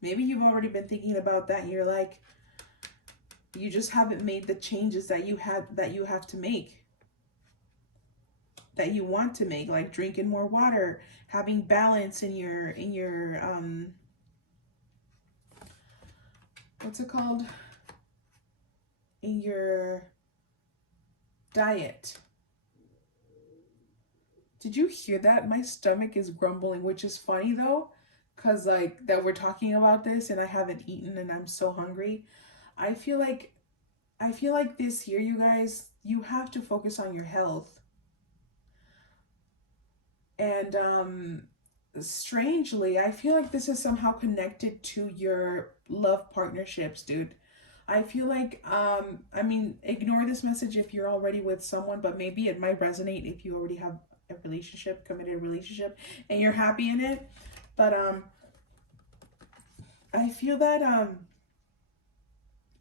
Maybe you've already been thinking about that and you're like, you just haven't made the changes that you have to make, that you want to make, like drinking more water, having balance in your what's it called? In your diet. Did you hear that? My stomach is grumbling, which is funny though, cuz like that we're talking about this and I haven't eaten and I'm so hungry. I feel like I feel like this year, you guys, you have to focus on your health. And strangely, I feel like this is somehow connected to your love partnerships, dude. I feel like I mean, ignore this message if you're already with someone, but maybe it might resonate if you already have a relationship, committed relationship, and you're happy in it. But I feel that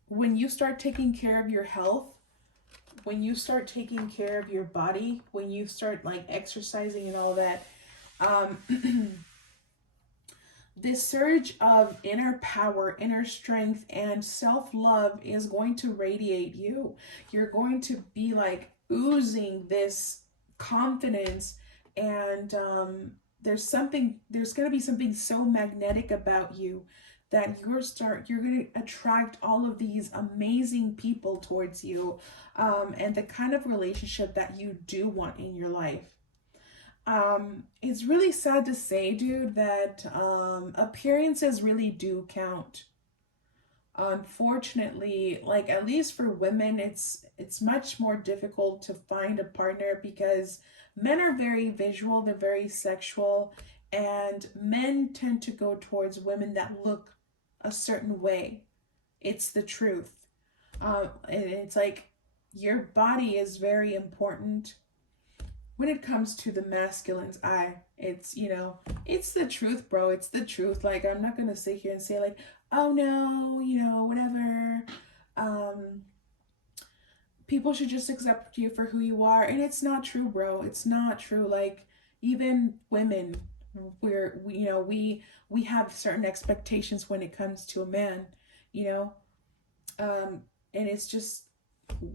when you start taking care of your health, when you start taking care of your body, when you start like exercising and all that, um this surge of inner power, inner strength, and self-love is going to radiate you. You're going to be like oozing this confidence, and there's going to be something so magnetic about you that you're going to attract all of these amazing people towards you, and the kind of relationship that you do want in your life. It's really sad to say, dude, that appearances really do count. Unfortunately, like at least for women, it's much more difficult to find a partner because men are very visual, they're very sexual, and men tend to go towards women that look a certain way. It's the truth. And it's like your body is very important when it comes to the masculine's eye. It's, it's the truth, bro. It's the truth. Like, I'm not gonna sit here and say like, oh no, whatever. um People should just accept you for who you are, and it's not true, bro. It's not true. Like, even women, we have certain expectations when it comes to a man, you know um and it's just,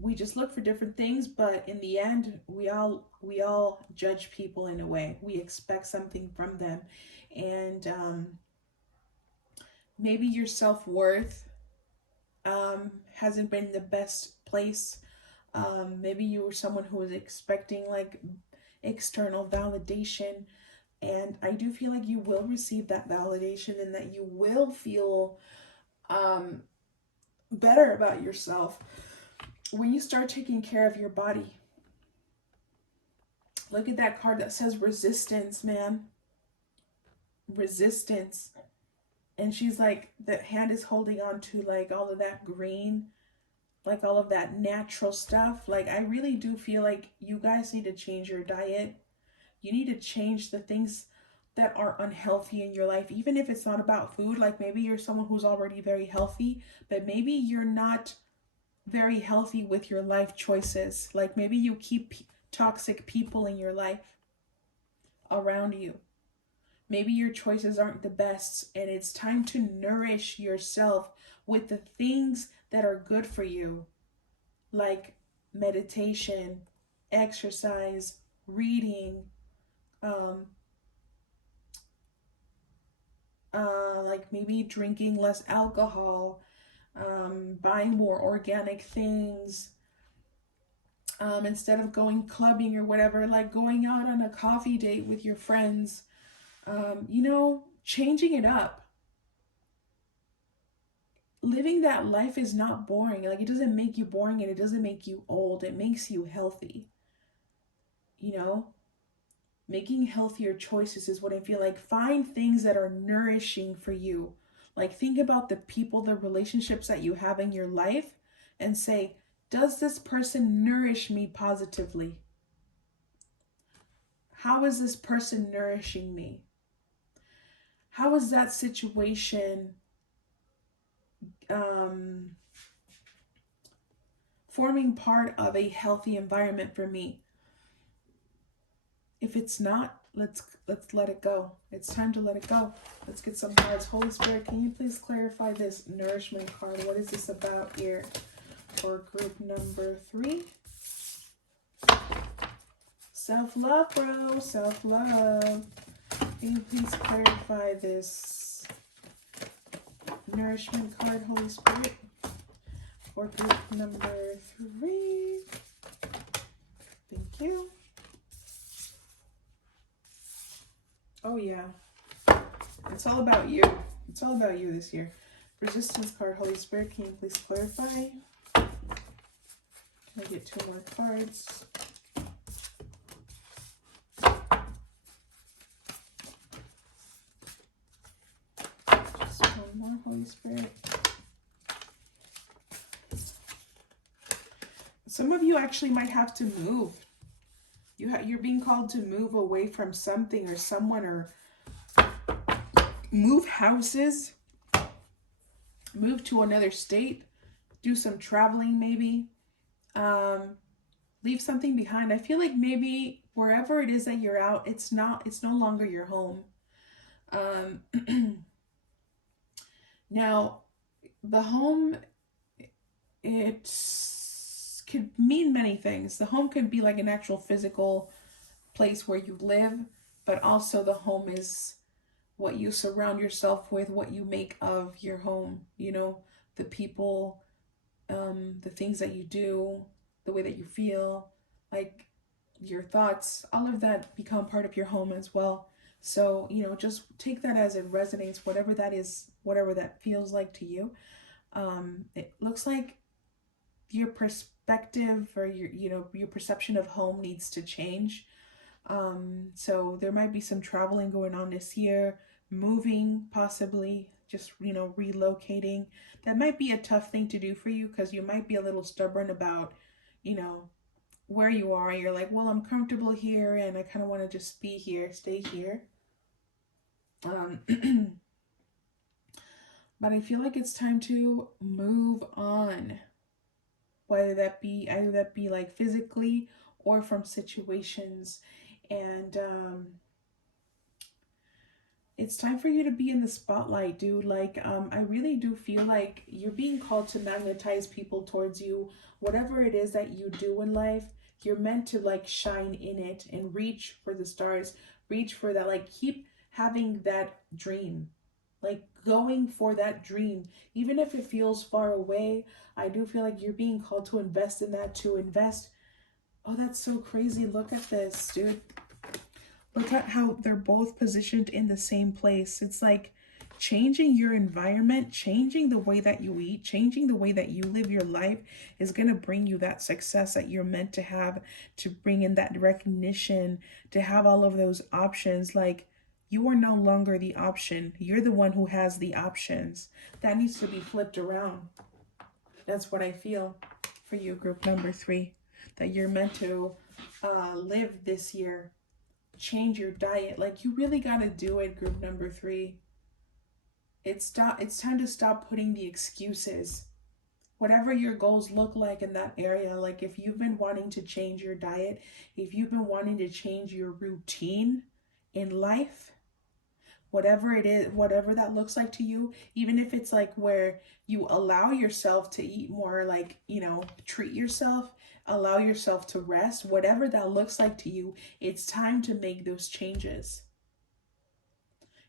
we just look for different things, but in the end we all judge people in a way. We expect something from them, and maybe your self-worth hasn't been in the best place. Maybe you were someone who was expecting like external validation, and I do feel like you will receive that validation and that you will feel um better about yourself when you start taking care of your body. Look at that card that says resistance, man. Resistance. And she's like, the hand is holding on to like all of that green, like all of that natural stuff. Like, I really do feel like you guys need to change your diet. You need to change the things that are unhealthy in your life, even if it's not about food. Like, maybe you're someone who's already very healthy, but maybe you're not very healthy with your life choices. Like, maybe you keep toxic people in your life around you. Maybe your choices aren't the best, and it's time to nourish yourself with the things that are good for you, like meditation, exercise, reading, um, like maybe drinking less alcohol, buying more organic things, instead of going clubbing or whatever, like going out on a coffee date with your friends, changing it up. Living that life is not boring. Like, it doesn't make you boring and it doesn't make you old. It makes you healthy. You know, making healthier choices is what I feel like. Find things that are nourishing for you. Like, think about the people, the relationships that you have in your life, and say, does this person nourish me positively? How is this person nourishing me? How is that situation forming part of a healthy environment for me. If it's not, let's let it go. It's time to let it go. Let's get some cards. Holy Spirit, can you please clarify this nourishment card? What is this about here for group number 3? Self-love, bro. Self-love. Can you please clarify this nourishment card, Holy Spirit, for group number 3? Thank you. Oh yeah, it's all about you. It's all about you this year. Resistance card, Holy Spirit, can you please clarify? Can I get 2 more cards? Just 1 more, Holy Spirit. Some of you actually might have to move. You're being called to move away from something or someone, or move houses, move to another state, do some traveling maybe, leave something behind. I feel like maybe wherever it is that you're out, it's no longer your home. Now, the home, it could mean many things. The home could be like an actual physical place where you live, but also the home is what you surround yourself with, what you make of your home, you know, the people, the things that you do, the way that you feel, like your thoughts, all of that become part of your home as well. So, you know, just take that as it resonates, whatever that is, whatever that feels like to you. It looks like your perspective or your perception of home needs to change. So there might be some traveling going on this year, moving, possibly just, relocating. That might be a tough thing to do for you because you might be a little stubborn about, where you are. You're like, well, I'm comfortable here and I kind of want to just be here, stay here. But I feel like it's time to move on. Either that be like physically or from situations. And it's time for you to be in the spotlight, dude. Like, I really do feel like you're being called to magnetize people towards you. Whatever it is that you do in life, you're meant to like shine in it and reach for the stars, reach for that, like keep having that dream, like going for that dream, even if it feels far away. I do feel like you're being called to invest in that, to invest. Oh, that's so crazy. Look at this, dude. Look at how they're both positioned in the same place. It's like changing your environment, changing the way that you eat, changing the way that you live your life is going to bring you that success that you're meant to have, to bring in that recognition, to have all of those options. Like, you are no longer the option. You're the one who has the options. That needs to be flipped around. That's what I feel for you, group number 3, that you're meant to live this year. Change your diet. Like, you really got to do it, group number 3. It's time to stop putting the excuses. Whatever your goals look like in that area, like if you've been wanting to change your diet, if you've been wanting to change your routine in life, whatever it is, whatever that looks like to you, even if it's like where you allow yourself to eat more, like, treat yourself, allow yourself to rest, whatever that looks like to you, it's time to make those changes.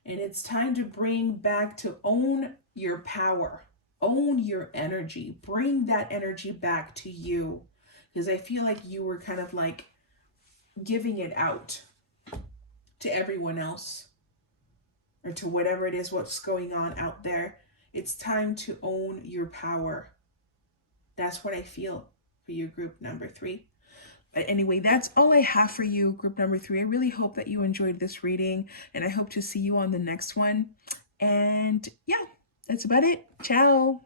And it's time to bring back, to own your power, own your energy, bring that energy back to you. Because I feel like you were kind of like giving it out to everyone else, or to whatever it is, what's going on out there. It's time to own your power. That's what I feel for you, group number 3. But anyway, that's all I have for you, group number 3. I really hope that you enjoyed this reading, and I hope to see you on the next one. And yeah, that's about it. Ciao.